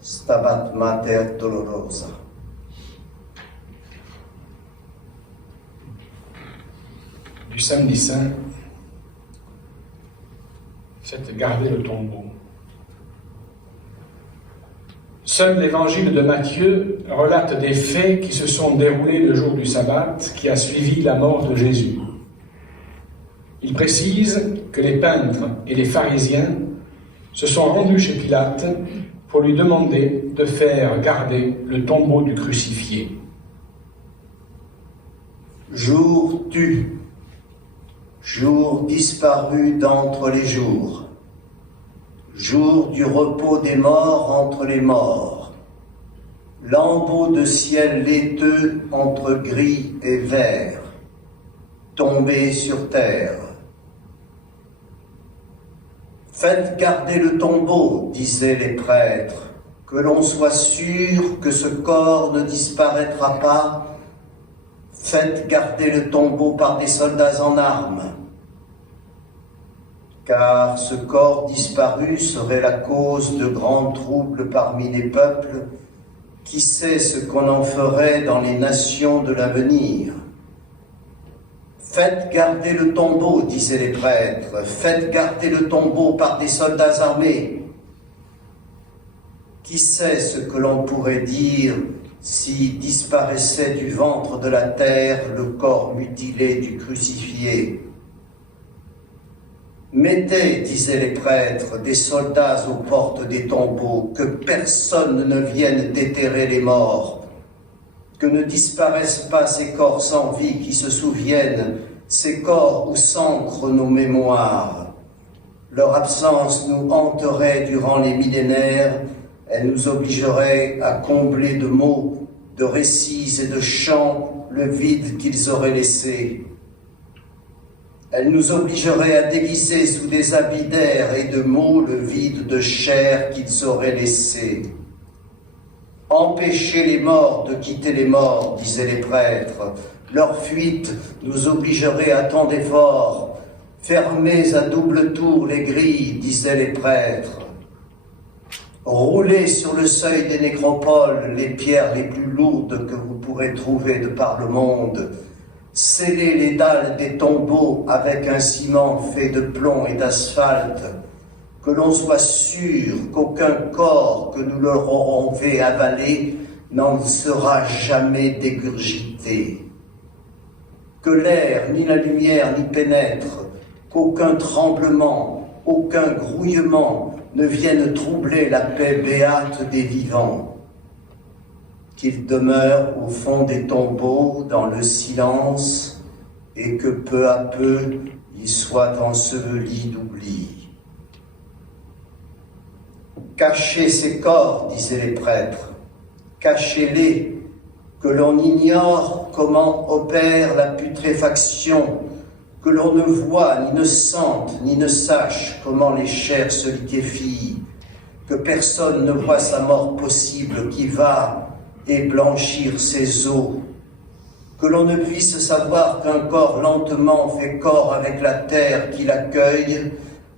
Stabat Mater Dolorosa. Du samedi saint, faites garder le tombeau. Seul l'évangile de Matthieu relate des faits qui se sont déroulés le jour du sabbat qui a suivi la mort de Jésus. Il précise que les peintres et les pharisiens se sont rendus chez Pilate pour lui demander de faire garder le tombeau du crucifié. Jour tu, jour disparu d'entre les jours, jour du repos des morts entre les morts, lambeau de ciel laiteux entre gris et vert, tombé sur terre. Faites garder le tombeau, disaient les prêtres, que l'on soit sûr que ce corps ne disparaîtra pas. Faites garder le tombeau par des soldats en armes, car ce corps disparu serait la cause de grands troubles parmi les peuples. Qui sait ce qu'on en ferait dans les nations de l'avenir? Faites garder le tombeau, disaient les prêtres, faites garder le tombeau par des soldats armés. Qui sait ce que l'on pourrait dire si disparaissait du ventre de la terre le corps mutilé du crucifié? Mettez, disaient les prêtres, des soldats aux portes des tombeaux, que personne ne vienne déterrer les morts, que ne disparaissent pas ces corps sans vie qui se souviennent, ces corps où s'ancrent nos mémoires. Leur absence nous hanterait durant les millénaires, elle nous obligerait à combler de mots, de récits et de chants le vide qu'ils auraient laissé. Elle nous obligerait à déguiser sous des habits d'air et de mots le vide de chair qu'ils auraient laissé. Empêcher les morts de quitter les morts, disaient les prêtres. Leur fuite nous obligerait à tant d'efforts. Fermez à double tour les grilles, disaient les prêtres. Roulez sur le seuil des nécropoles les pierres les plus lourdes que vous pourrez trouver de par le monde. Scellez les dalles des tombeaux avec un ciment fait de plomb et d'asphalte, que l'on soit sûr qu'aucun corps que nous leur aurons fait avaler n'en sera jamais dégurgité. Que l'air ni la lumière n'y pénètrent, qu'aucun tremblement, aucun grouillement ne vienne troubler la paix béate des vivants. Qu'ils demeurent au fond des tombeaux dans le silence et que peu à peu ils soient ensevelis d'oubli. Cachez ces corps, disaient les prêtres, cachez-les, que l'on ignore comment opère la putréfaction, que l'on ne voit, ni ne sente, ni ne sache comment les chairs se liquéfient, que personne ne voit sa mort possible qui va et blanchir ses os, que l'on ne puisse savoir qu'un corps lentement fait corps avec la terre qui l'accueille,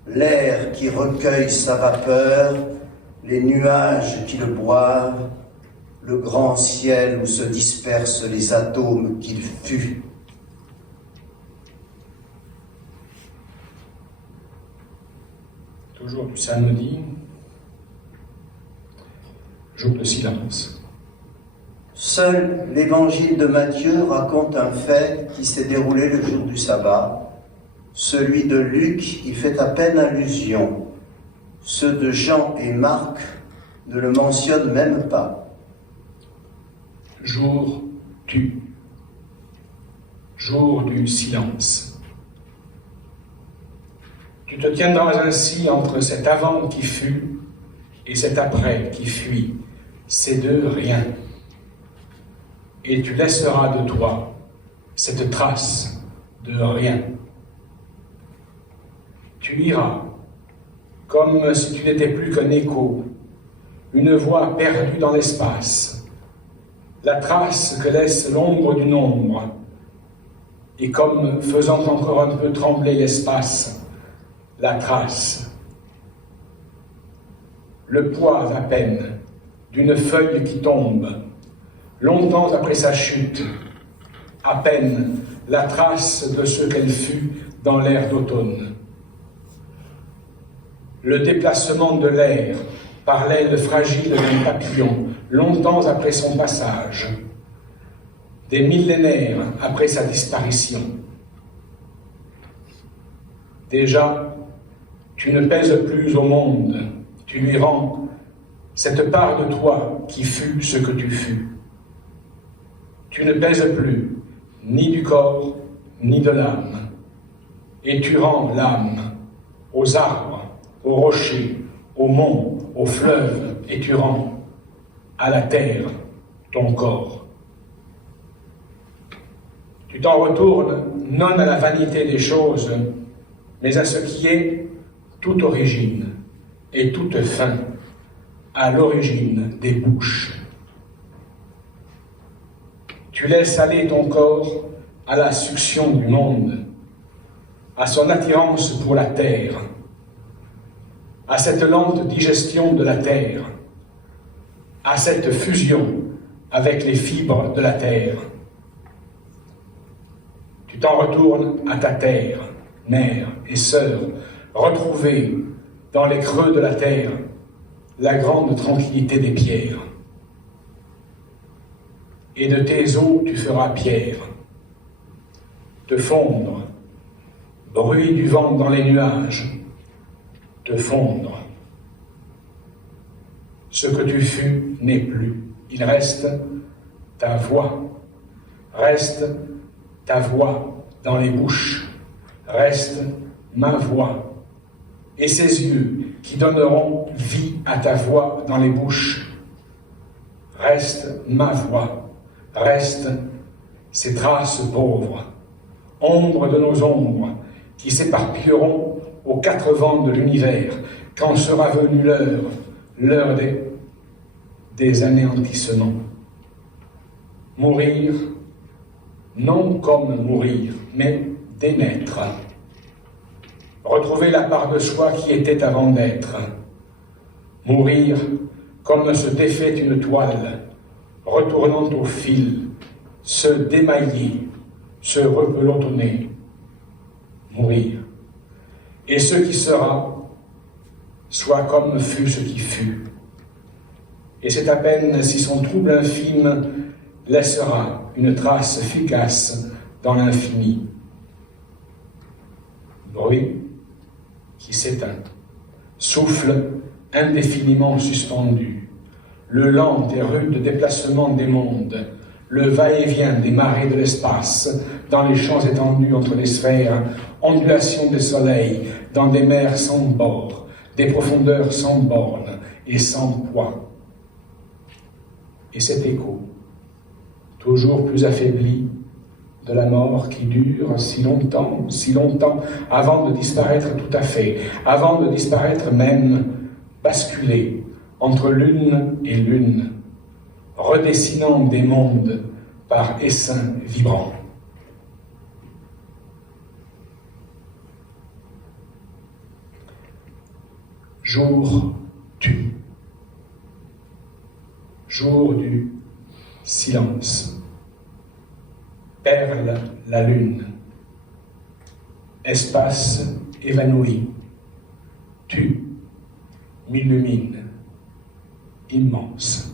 l'air qui recueille sa vapeur, les nuages qui le boivent, le grand ciel où se dispersent les atomes qu'il fut. toujours du samedi, jour de silence. Seul l'évangile de Matthieu raconte un fait qui s'est déroulé le jour du sabbat. Celui de Luc y fait à peine allusion. Ceux de Jean et Marc ne le mentionnent même pas. Jour du silence. Tu te tiendras ainsi entre cet avant qui fut et cet après qui fuit, ces deux rien. Et tu laisseras de toi cette trace de rien. Tu iras, comme si tu n'étais plus qu'un écho, une voix perdue dans l'espace, la trace que laisse l'ombre d'une ombre, et comme faisant encore un peu trembler l'espace, la trace, le poids à peine d'une feuille qui tombe, longtemps après sa chute, à peine la trace de ce qu'elle fut dans l'air d'automne. Le déplacement de l'air par l'aile fragile d'un papillon, longtemps après son passage, des millénaires après sa disparition. Déjà, tu ne pèses plus au monde, tu lui rends cette part de toi qui fut ce que tu fus. Tu ne pèses plus, ni du corps, ni de l'âme, et tu rends l'âme aux arbres, aux rochers, aux monts, aux fleuves, et tu rends à la terre ton corps. Tu t'en retournes non à la vanité des choses, mais à ce qui est toute origine et toute fin, à l'origine des bouches. Tu laisses aller ton corps à la succion du monde, à son attirance pour la terre, à cette lente digestion de la terre, à cette fusion avec les fibres de la terre. Tu t'en retournes à ta terre, mère et sœur, retrouvée dans les creux de la terre, la grande tranquillité des pierres. Et de tes eaux tu feras pierre, te fondre, bruit du vent dans les nuages, te fondre. Ce que tu fus n'est plus, il reste ta voix, reste ta voix dans les bouches, reste ma voix, et ces yeux qui donneront vie à ta voix dans les bouches, reste ma voix, reste ces traces pauvres, ombre de nos ombres, qui s'éparpilleront aux quatre vents de l'univers, quand sera venue l'heure des anéantissements. Mourir, non comme mourir, mais dénaître. Retrouver la part de soi qui était avant d'être. Mourir comme se défait une toile, retournant au fil, se démailler, se repelotonner. Mourir. Et ce qui sera, soit comme fut ce qui fut. Et c'est à peine si son trouble infime laissera une trace efficace dans l'infini. Bruit qui s'éteint, souffle indéfiniment suspendu, le lent et rude déplacement des mondes, le va-et-vient des marées de l'espace, dans les champs étendus entre les sphères, ondulation des soleils, dans des mers sans bord, des profondeurs sans bornes et sans poids. Et cet écho, toujours plus affaibli, de la mort qui dure si longtemps, avant de disparaître tout à fait, avant de disparaître même, basculer entre l'une et l'une, redessinant des mondes par essaim vibrant. Jour du silence. Perle la lune, espace évanoui, tu, m'illumine, immense.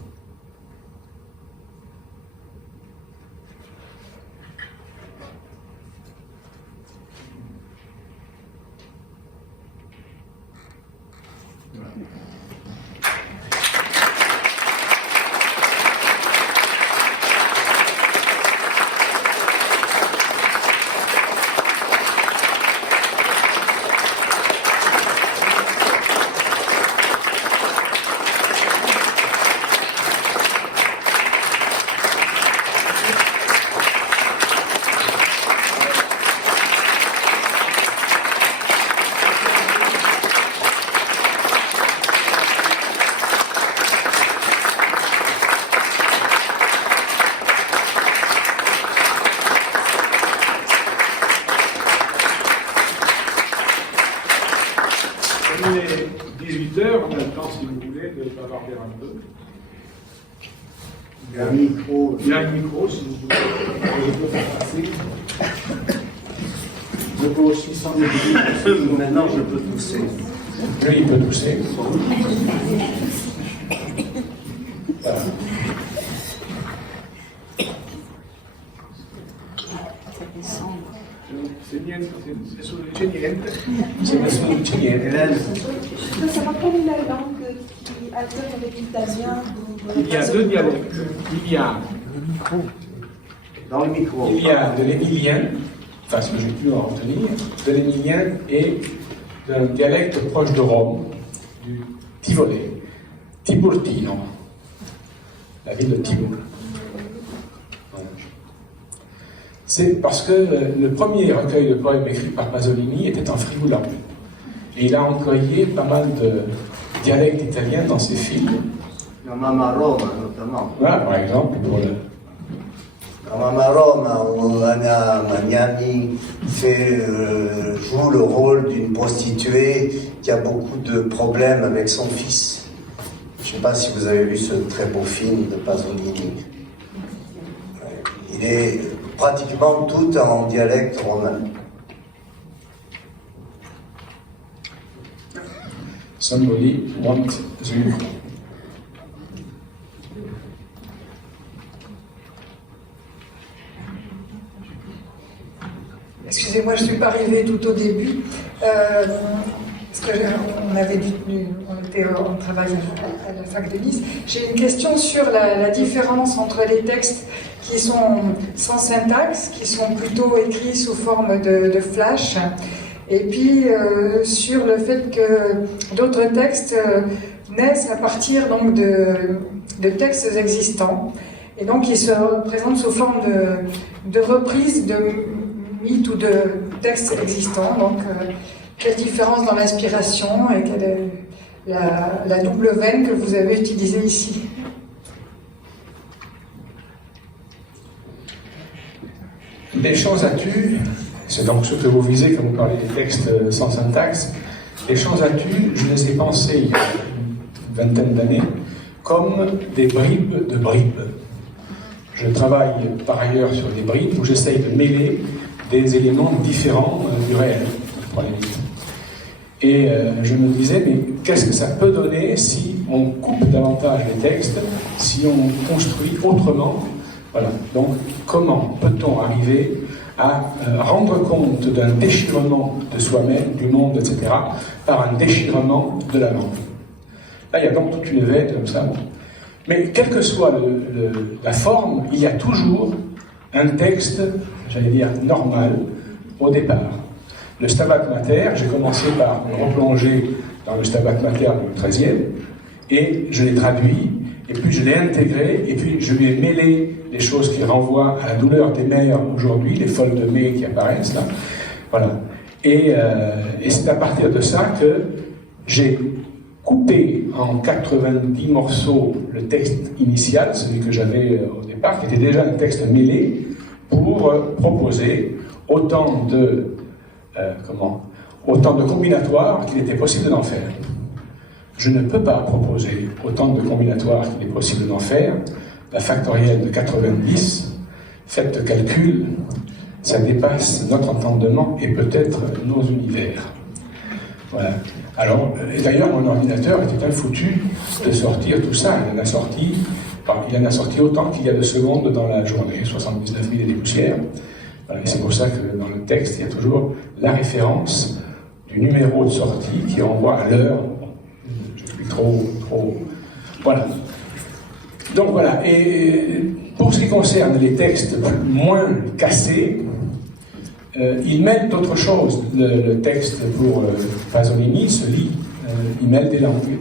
Il est 18h, on a le temps, si vous voulez, de bavarder un peu. Il y a un micro. Il y a un micro, si vous voulez. Je peux faire passer. Je peux aussi s'en aider. Maintenant, je peux tousser. Lui, il peut tousser. Voilà. C'est nessuno dice niente. Hélène, Je veux savoir quelle est la langue qui alterne avec l'italien. Il y a deux dialectes. dans le micro. Il y a de l'émilien, enfin ce que j'ai pu en retenir, de l'émilien et d'un dialecte proche de Rome, du Tivoli, Tiburtino, la ville de Tibur. Voilà. C'est parce que le premier recueil de poèmes écrit par Pasolini était en friulan. Et il a employé pas mal de dialectes italiens dans ses films. La Mamma Roma, notamment. Voilà, par exemple, pour le... La Mamma Roma, où Anna Magnani joue le rôle d'une prostituée qui a beaucoup de problèmes avec son fils. Je ne sais pas si vous avez vu ce très beau film de Pasolini. Il est pratiquement tout en dialecte romain. Somebody want the micro. Excusez-moi, je ne suis pas arrivée tout au début. Parce qu'on travaille à la fac de Nice. J'ai une question sur la différence entre les textes qui sont sans syntaxe, qui sont plutôt écrits sous forme de flash, et puis sur le fait que d'autres textes naissent à partir donc de textes existants, et donc ils se présentent sous forme de reprise de mythes ou de textes existants. Donc, quelle différence dans l'inspiration et quelle est la double veine que vous avez utilisée ici? Les chants à tu, c'est donc ce que vous visez quand vous parlez des textes sans syntaxe. Les chants à tu, je les ai pensés il y a une vingtaine d'années comme des bribes de bribes. Je travaille par ailleurs sur des bribes où j'essaye de mêler des éléments différents du réel, pour aller vite. Et je me disais, mais qu'est-ce que ça peut donner si on coupe davantage les textes, si on construit autrement? Voilà. Donc, comment peut-on arriver à rendre compte d'un déchirement de soi-même, du monde, etc., par un déchirement de la langue? Là, il y a donc toute une veine comme ça. Mais quelle que soit la forme, il y a toujours un texte, j'allais dire, normal au départ. Le Stabat Mater, j'ai commencé par me replonger dans le Stabat Mater du XIIIe, et je l'ai traduit, et puis je l'ai intégré, et puis je lui ai mêlé les choses qui renvoient à la douleur des mères aujourd'hui, les folles de mai qui apparaissent là. Voilà. Et c'est à partir de ça que j'ai coupé en 90 morceaux le texte initial, celui que j'avais au départ, qui était déjà un texte mêlé, pour proposer autant de combinatoires qu'il était possible d'en faire. Je ne peux pas proposer autant de combinatoires qu'il est possible d'en faire. La factorielle de 90, faites de calcul, ça dépasse notre entendement et peut-être nos univers. Voilà. Alors, et d'ailleurs, mon ordinateur était un foutu de sortir tout ça. Il en a sorti autant qu'il y a de secondes dans la journée, 79 000 et des poussières. Voilà, et c'est pour ça que dans le texte, il y a toujours la référence du numéro de sortie qui renvoie à l'heure. J'explique trop. Voilà. Donc voilà. Et pour ce qui concerne les textes moins cassés, il mêle d'autres choses. Le texte pour Pasolini se lit, il mêle des langues.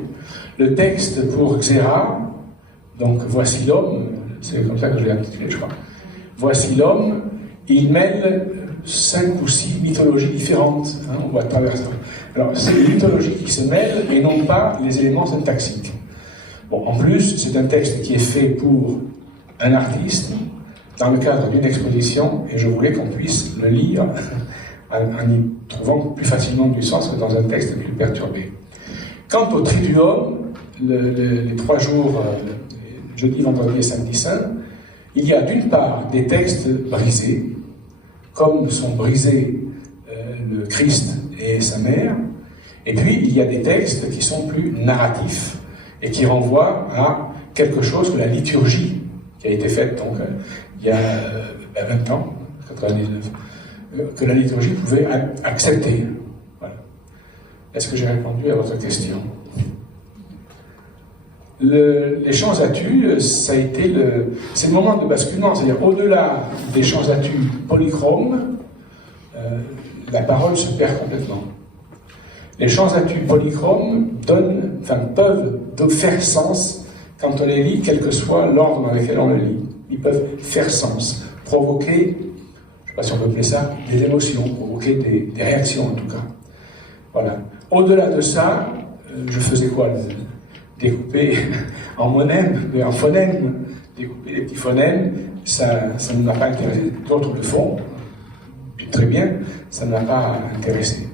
Le texte pour Xéra, donc Voici l'homme, c'est comme ça que je l'ai intitulé, je crois. Voici l'homme, il mêle 5 ou 6 mythologies différentes. On va traverser. Alors, c'est les mythologies qui se mêlent et non pas les éléments syntaxiques. Bon, en plus, c'est un texte qui est fait pour un artiste dans le cadre d'une exposition et je voulais qu'on puisse le lire en y trouvant plus facilement du sens que dans un texte plus perturbé. Quant au Triduum, les 3 jours, jeudi, vendredi et samedi saint, il y a d'une part des textes brisés, comme sont brisés le Christ et sa mère, et puis il y a des textes qui sont plus narratifs et qui renvoient à quelque chose que la liturgie qui a été faite donc il y a 20 ans, 99, que la liturgie pouvait accepter. Voilà. Est-ce que j'ai répondu à votre question? Les chants à tu, ça a été c'est le moment de basculement, c'est-à-dire au-delà des chants à tu polychromes, la parole se perd complètement. Les chants à tu polychromes peuvent faire sens quand on les lit, quel que soit l'ordre dans lequel on les lit. Ils peuvent faire sens, provoquer, je ne sais pas si on peut appeler ça, des émotions, provoquer des réactions en tout cas. Voilà. Au-delà de ça, je faisais quoi? Découper en monème, en phonème, découper les petits phonèmes, ça ne m'a pas intéressé. D'autres le font, puis très bien, ça ne m'a pas intéressé.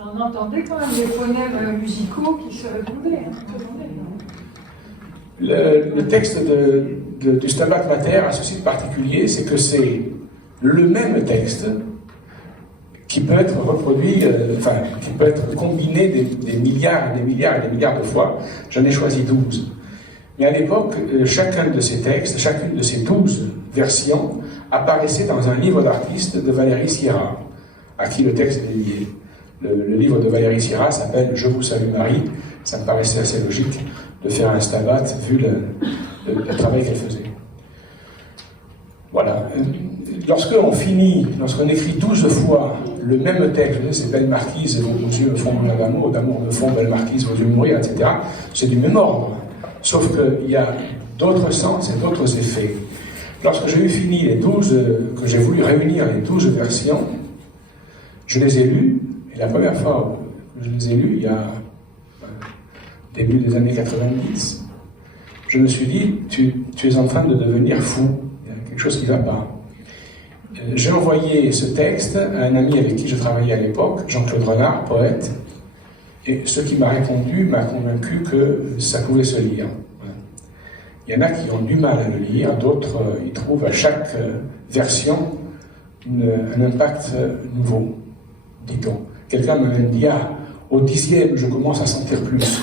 On entendait quand même des phonèmes musicaux qui se répondaient. Le texte du Stabat Mater a ceci de particulier, c'est que c'est le même texte qui peut être reproduit, qui peut être combiné des milliards et des milliards et des milliards de fois. J'en ai choisi 12. Mais à l'époque, chacun de ces textes, chacune de ces 12 versions apparaissait dans un livre d'artiste de Valéry Sierra, à qui le texte est lié. Le livre de Valéry Sierra s'appelle « Je vous salue Marie ». Ça me paraissait assez logique de faire un stabat vu le travail qu'elle faisait. Voilà. Lorsqu'on écrit 12 fois le même texte, c'est Belle Marquise, vos yeux me font mourir d'amour me font Belle Marquise, vos yeux mourir, etc., c'est du même ordre. Sauf qu'il y a d'autres sens et d'autres effets. Lorsque j'ai eu fini les 12, que j'ai voulu réunir les 12 versions, je les ai lues, et la première fois que je les ai lues, il y a début des années 90, je me suis dit, tu es en train de devenir fou, il y a quelque chose qui ne va pas. J'ai envoyé ce texte à un ami avec qui je travaillais à l'époque, Jean-Claude Renard, poète, et ce qui m'a répondu m'a convaincu que ça pouvait se lire. Il y en a qui ont du mal à le lire, d'autres y trouvent à chaque version un impact nouveau, dit-on. Quelqu'un m'a même dit, au 10e, je commence à sentir plus.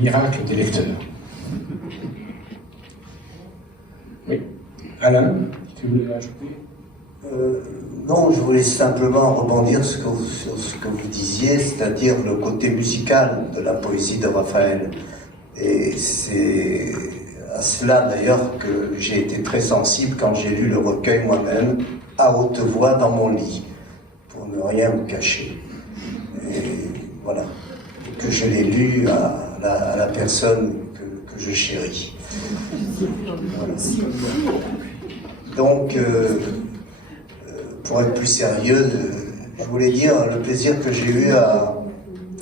Miracle des lecteurs. Oui. Alain, tu voulais ajouter? Non, je voulais simplement rebondir sur ce que vous disiez, c'est-à-dire le côté musical de la poésie de Raphaël. Et c'est à cela d'ailleurs que j'ai été très sensible quand j'ai lu le recueil moi-même, à haute voix dans mon lit, pour ne rien vous cacher. Et voilà. Et que je l'ai lu à la personne que je chéris. Voilà. Donc, pour être plus sérieux, je voulais dire le plaisir que j'ai eu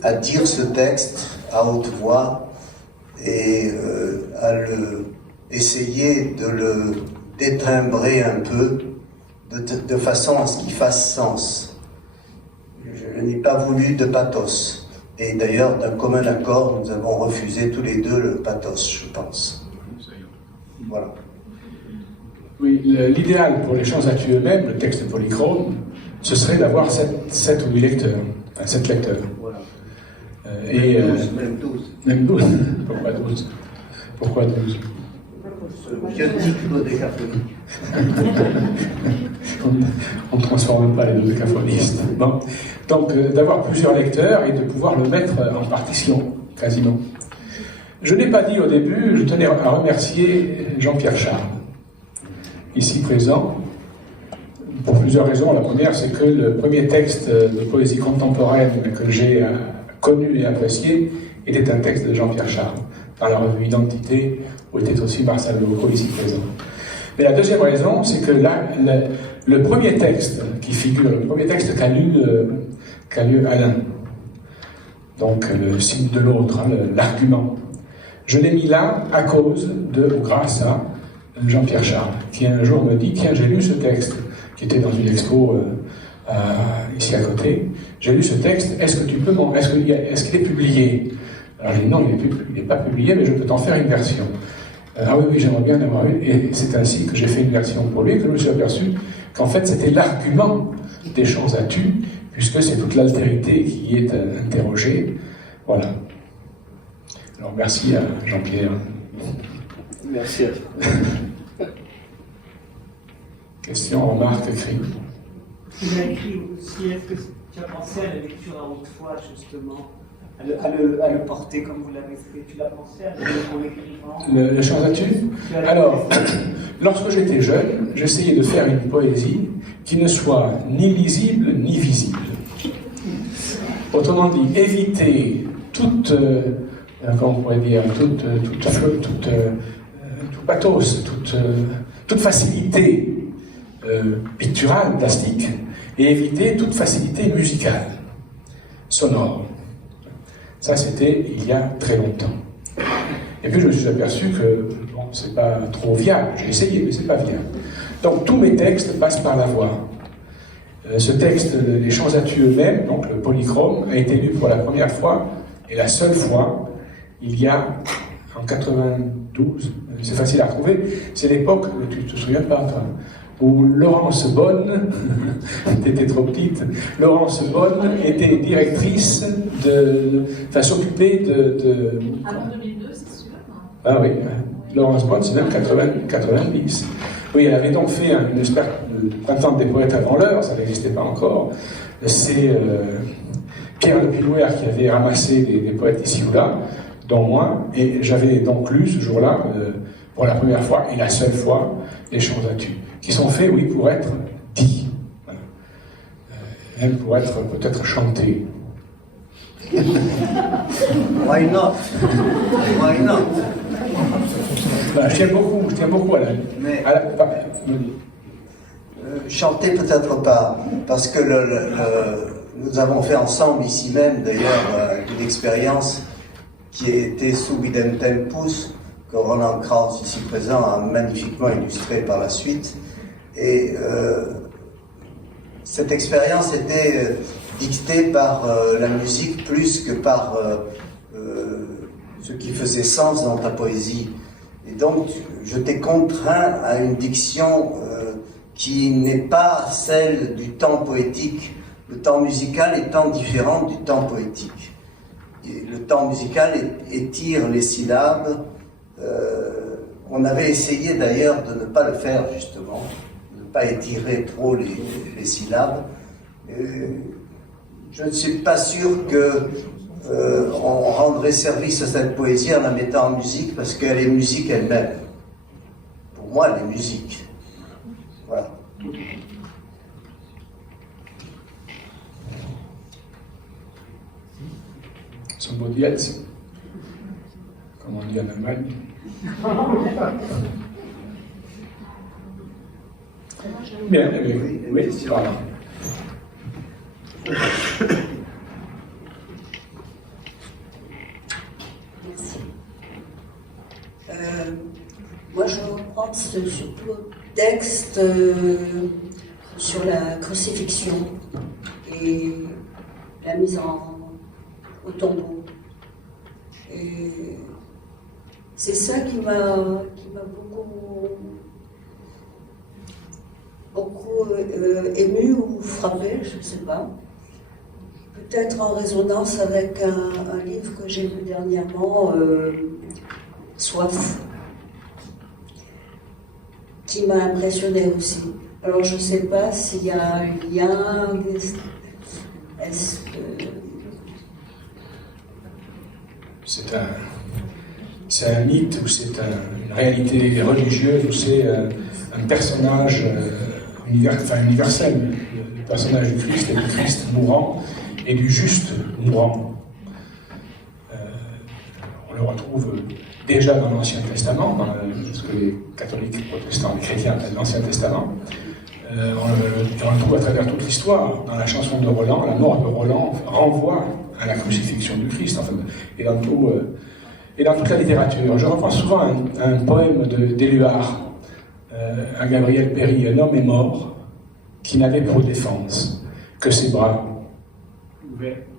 à dire ce texte à haute voix et essayer de le détimbrer un peu de façon à ce qu'il fasse sens. Je n'ai pas voulu de pathos. Et d'ailleurs, d'un commun accord, nous avons refusé tous les deux le pathos, je pense. Voilà. Oui, l'idéal pour les chants à tu eux-mêmes, le texte polychrome, ce serait d'avoir 7 ou 8 lecteurs, enfin 7 lecteurs. Voilà. 12, même 12. Même 12. Pourquoi 12? Pourquoi 12? Biotique dodécaphonique. On ne transforme pas les dodécaphonistes. Bon. Donc, d'avoir plusieurs lecteurs et de pouvoir le mettre en partition, quasiment. Je n'ai pas dit au début, je tenais à remercier Jean-Pierre Charles, ici présent, pour plusieurs raisons. La première, c'est que le premier texte de poésie contemporaine que j'ai connu et apprécié était un texte de Jean-Pierre Charles, dans la revue Identité, où était aussi Marcel Leroux, ici présent. Mais la deuxième raison, c'est que là, le premier texte qui figure, le premier texte qu'a lu Alain, donc le signe de l'autre, hein, l'argument, je l'ai mis là à cause ou grâce à Jean-Pierre Charles, qui un jour me dit, tiens, j'ai lu ce texte, qui était dans une expo ici à côté, j'ai lu ce texte, est-ce qu'il est publié? Alors j'ai dit non, il n'est pas publié, mais je peux t'en faire une version. Ah oui, j'aimerais bien en avoir une, et c'est ainsi que j'ai fait une version pour lui, et que je me suis aperçu qu'en fait c'était l'argument des chants à tu, puisque c'est toute l'altérité qui est interrogée. Voilà. Alors merci à Jean-Pierre. Merci à toi. Question, remarque, cri. Tu l'as écrit aussi, est-ce que tu as pensé à la lecture à haute voix, justement, à le porter comme vous l'avez fait? Tu l'as pensé à l'écrivant? Le chant à tu? Alors, lorsque j'étais jeune, j'essayais de faire une poésie qui ne soit ni lisible ni visible. Autrement dit, éviter toute, comment on pourrait dire, tout pathos, toute facilité picturale, plastique, et éviter toute facilité musicale, sonore. Ça, c'était il y a très longtemps. Et puis je me suis aperçu que bon, c'est pas trop viable. J'ai essayé, mais c'est pas viable. Donc tous mes textes passent par la voix. Ce texte, les chants à tu eux-mêmes, donc le polychrome, a été lu pour la première fois, et la seule fois, il y a en 92, c'est facile à retrouver, c'est l'époque, tu te souviens pas, toi, où Laurence Bonne, t'étais trop petite, Laurence Bonne était directrice s'occupait de... Avant 2002, c'est sûr. Ah oui, Laurence Bonne, c'est même 90. Oui, elle avait donc fait une espèce de printemps des poètes avant l'heure, ça n'existait pas encore. C'est Pierre Le Pilouer qui avait ramassé des poètes ici ou là, dont moi, et j'avais donc lu ce jour-là, pour la première fois et la seule fois, les chants à tu, qui sont faits, oui, pour être dits, voilà. Même pour être peut-être chantés. Why not? Why not? Voilà, je tiens beaucoup à la... Mais me dis. chanter peut-être pas, parce que nous avons fait ensemble ici même d'ailleurs une expérience qui a été sous Idem Tempus, que Roland Krauss ici présent a magnifiquement illustré par la suite. Et cette expérience était dictée par la musique plus que par ce qui faisait sens dans ta poésie. Et donc, je t'ai contraint à une diction qui n'est pas celle du temps poétique. Le temps musical étant différent du temps poétique. Et le temps musical étire les syllabes. On avait essayé d'ailleurs de ne pas le faire, justement, de ne pas étirer trop les syllabes. Je ne suis pas sûr que on rendrait service à cette poésie en la mettant en musique, parce qu'elle est musique elle-même. Pour moi, elle est musique. Voilà. Son mot jetzt, comme on dit en Allemagne. Bien, oui, voilà. Merci. Moi, je reprends surtout un texte sur la crucifixion et la mise au tombeau. Et c'est ça qui m'a beaucoup ému ou frappé, je ne sais pas. peut-être en résonance avec un livre que j'ai lu dernièrement, Soif, qui m'a impressionné aussi. Alors je ne sais pas s'il y a un lien, est-ce que... C'est un mythe ou c'est une réalité religieuse ou c'est un personnage universel, le personnage du Christ et du Christ mourant et du juste mourant. On le retrouve déjà dans l'Ancien Testament, dans ce que les catholiques, protestants, les chrétiens appellent l'Ancien Testament. On le trouve à travers toute l'histoire. Dans la chanson de Roland, la mort de Roland renvoie à la crucifixion du Christ, enfin, et dans toute la littérature. Je reprends souvent un poème d'Éluard à Gabriel Péry. Un homme est mort qui n'avait pour défense que ses bras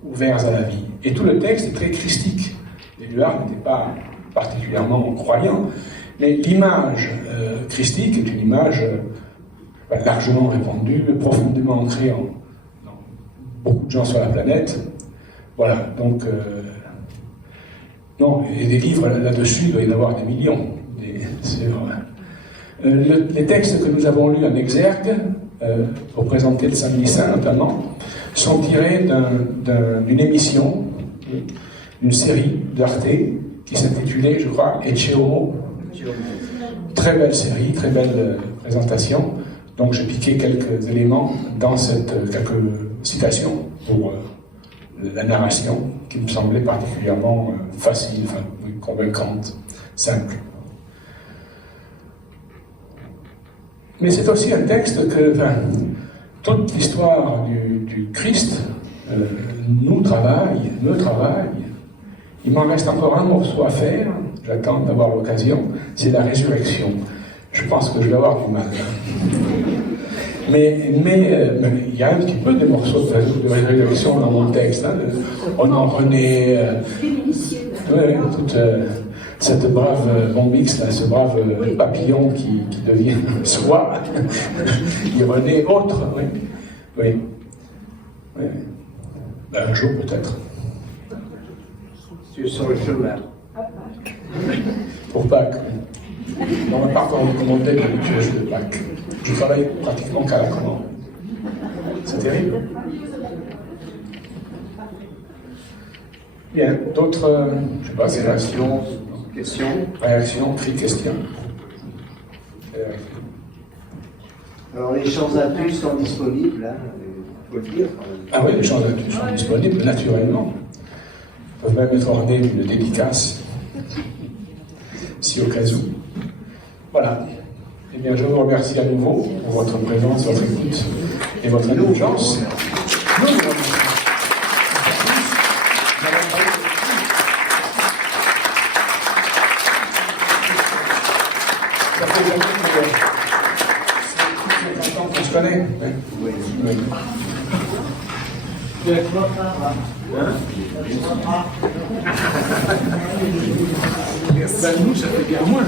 ouverts à la vie. Et tout le texte est très christique. Éluard n'était pas particulièrement croyant, mais l'image christique est une image largement répandue, profondément ancrée dans beaucoup de gens sur la planète. Voilà, donc... non, et des livres là-dessus, il doit y en avoir des millions. Les textes que nous avons lus en exergue, pour présenter le Samedi Saint notamment, sont tirés d'une émission, d'une série d'Arte, qui s'intitulait, je crois, Ecce Homo. Très belle série, très belle présentation. Donc j'ai piqué quelques éléments dans quelques citations pour la narration, qui me semblait particulièrement facile, convaincante, simple. Mais c'est aussi un texte que toute l'histoire du Christ me travaille. Il m'en reste encore un morceau à faire, j'attends d'avoir l'occasion, c'est la résurrection. Je pense que je vais avoir du mal. Mais il y a un petit peu des morceaux de résurrection dans mon texte. Hein, on en renaît, toute cette brave bombix, là, ce brave papillon qui devient soi, il renaît autre. Oui. Ben, un jour peut-être. Tu es sur le chemin. Pour Pâques. On n'a pas encore commandé le rituel de Pâques. Je travaille pratiquement qu'à la commande. C'est terrible. Bien, d'autres, je ne sais pas, Réaction, question. Réaction, cri, question. Alors les chants intus sont disponibles, hein, il faut le dire. Ah oui, les chants intus sont disponibles naturellement. Ils peuvent même être ornés d'une dédicace, si au cas où. Voilà. Eh bien, je vous remercie à nouveau pour votre présence, votre écoute et votre indulgence. Ça fait jamais que c'est 50 ans qu'on se connaît. Oui. Ben, nous, ça fait bien moins.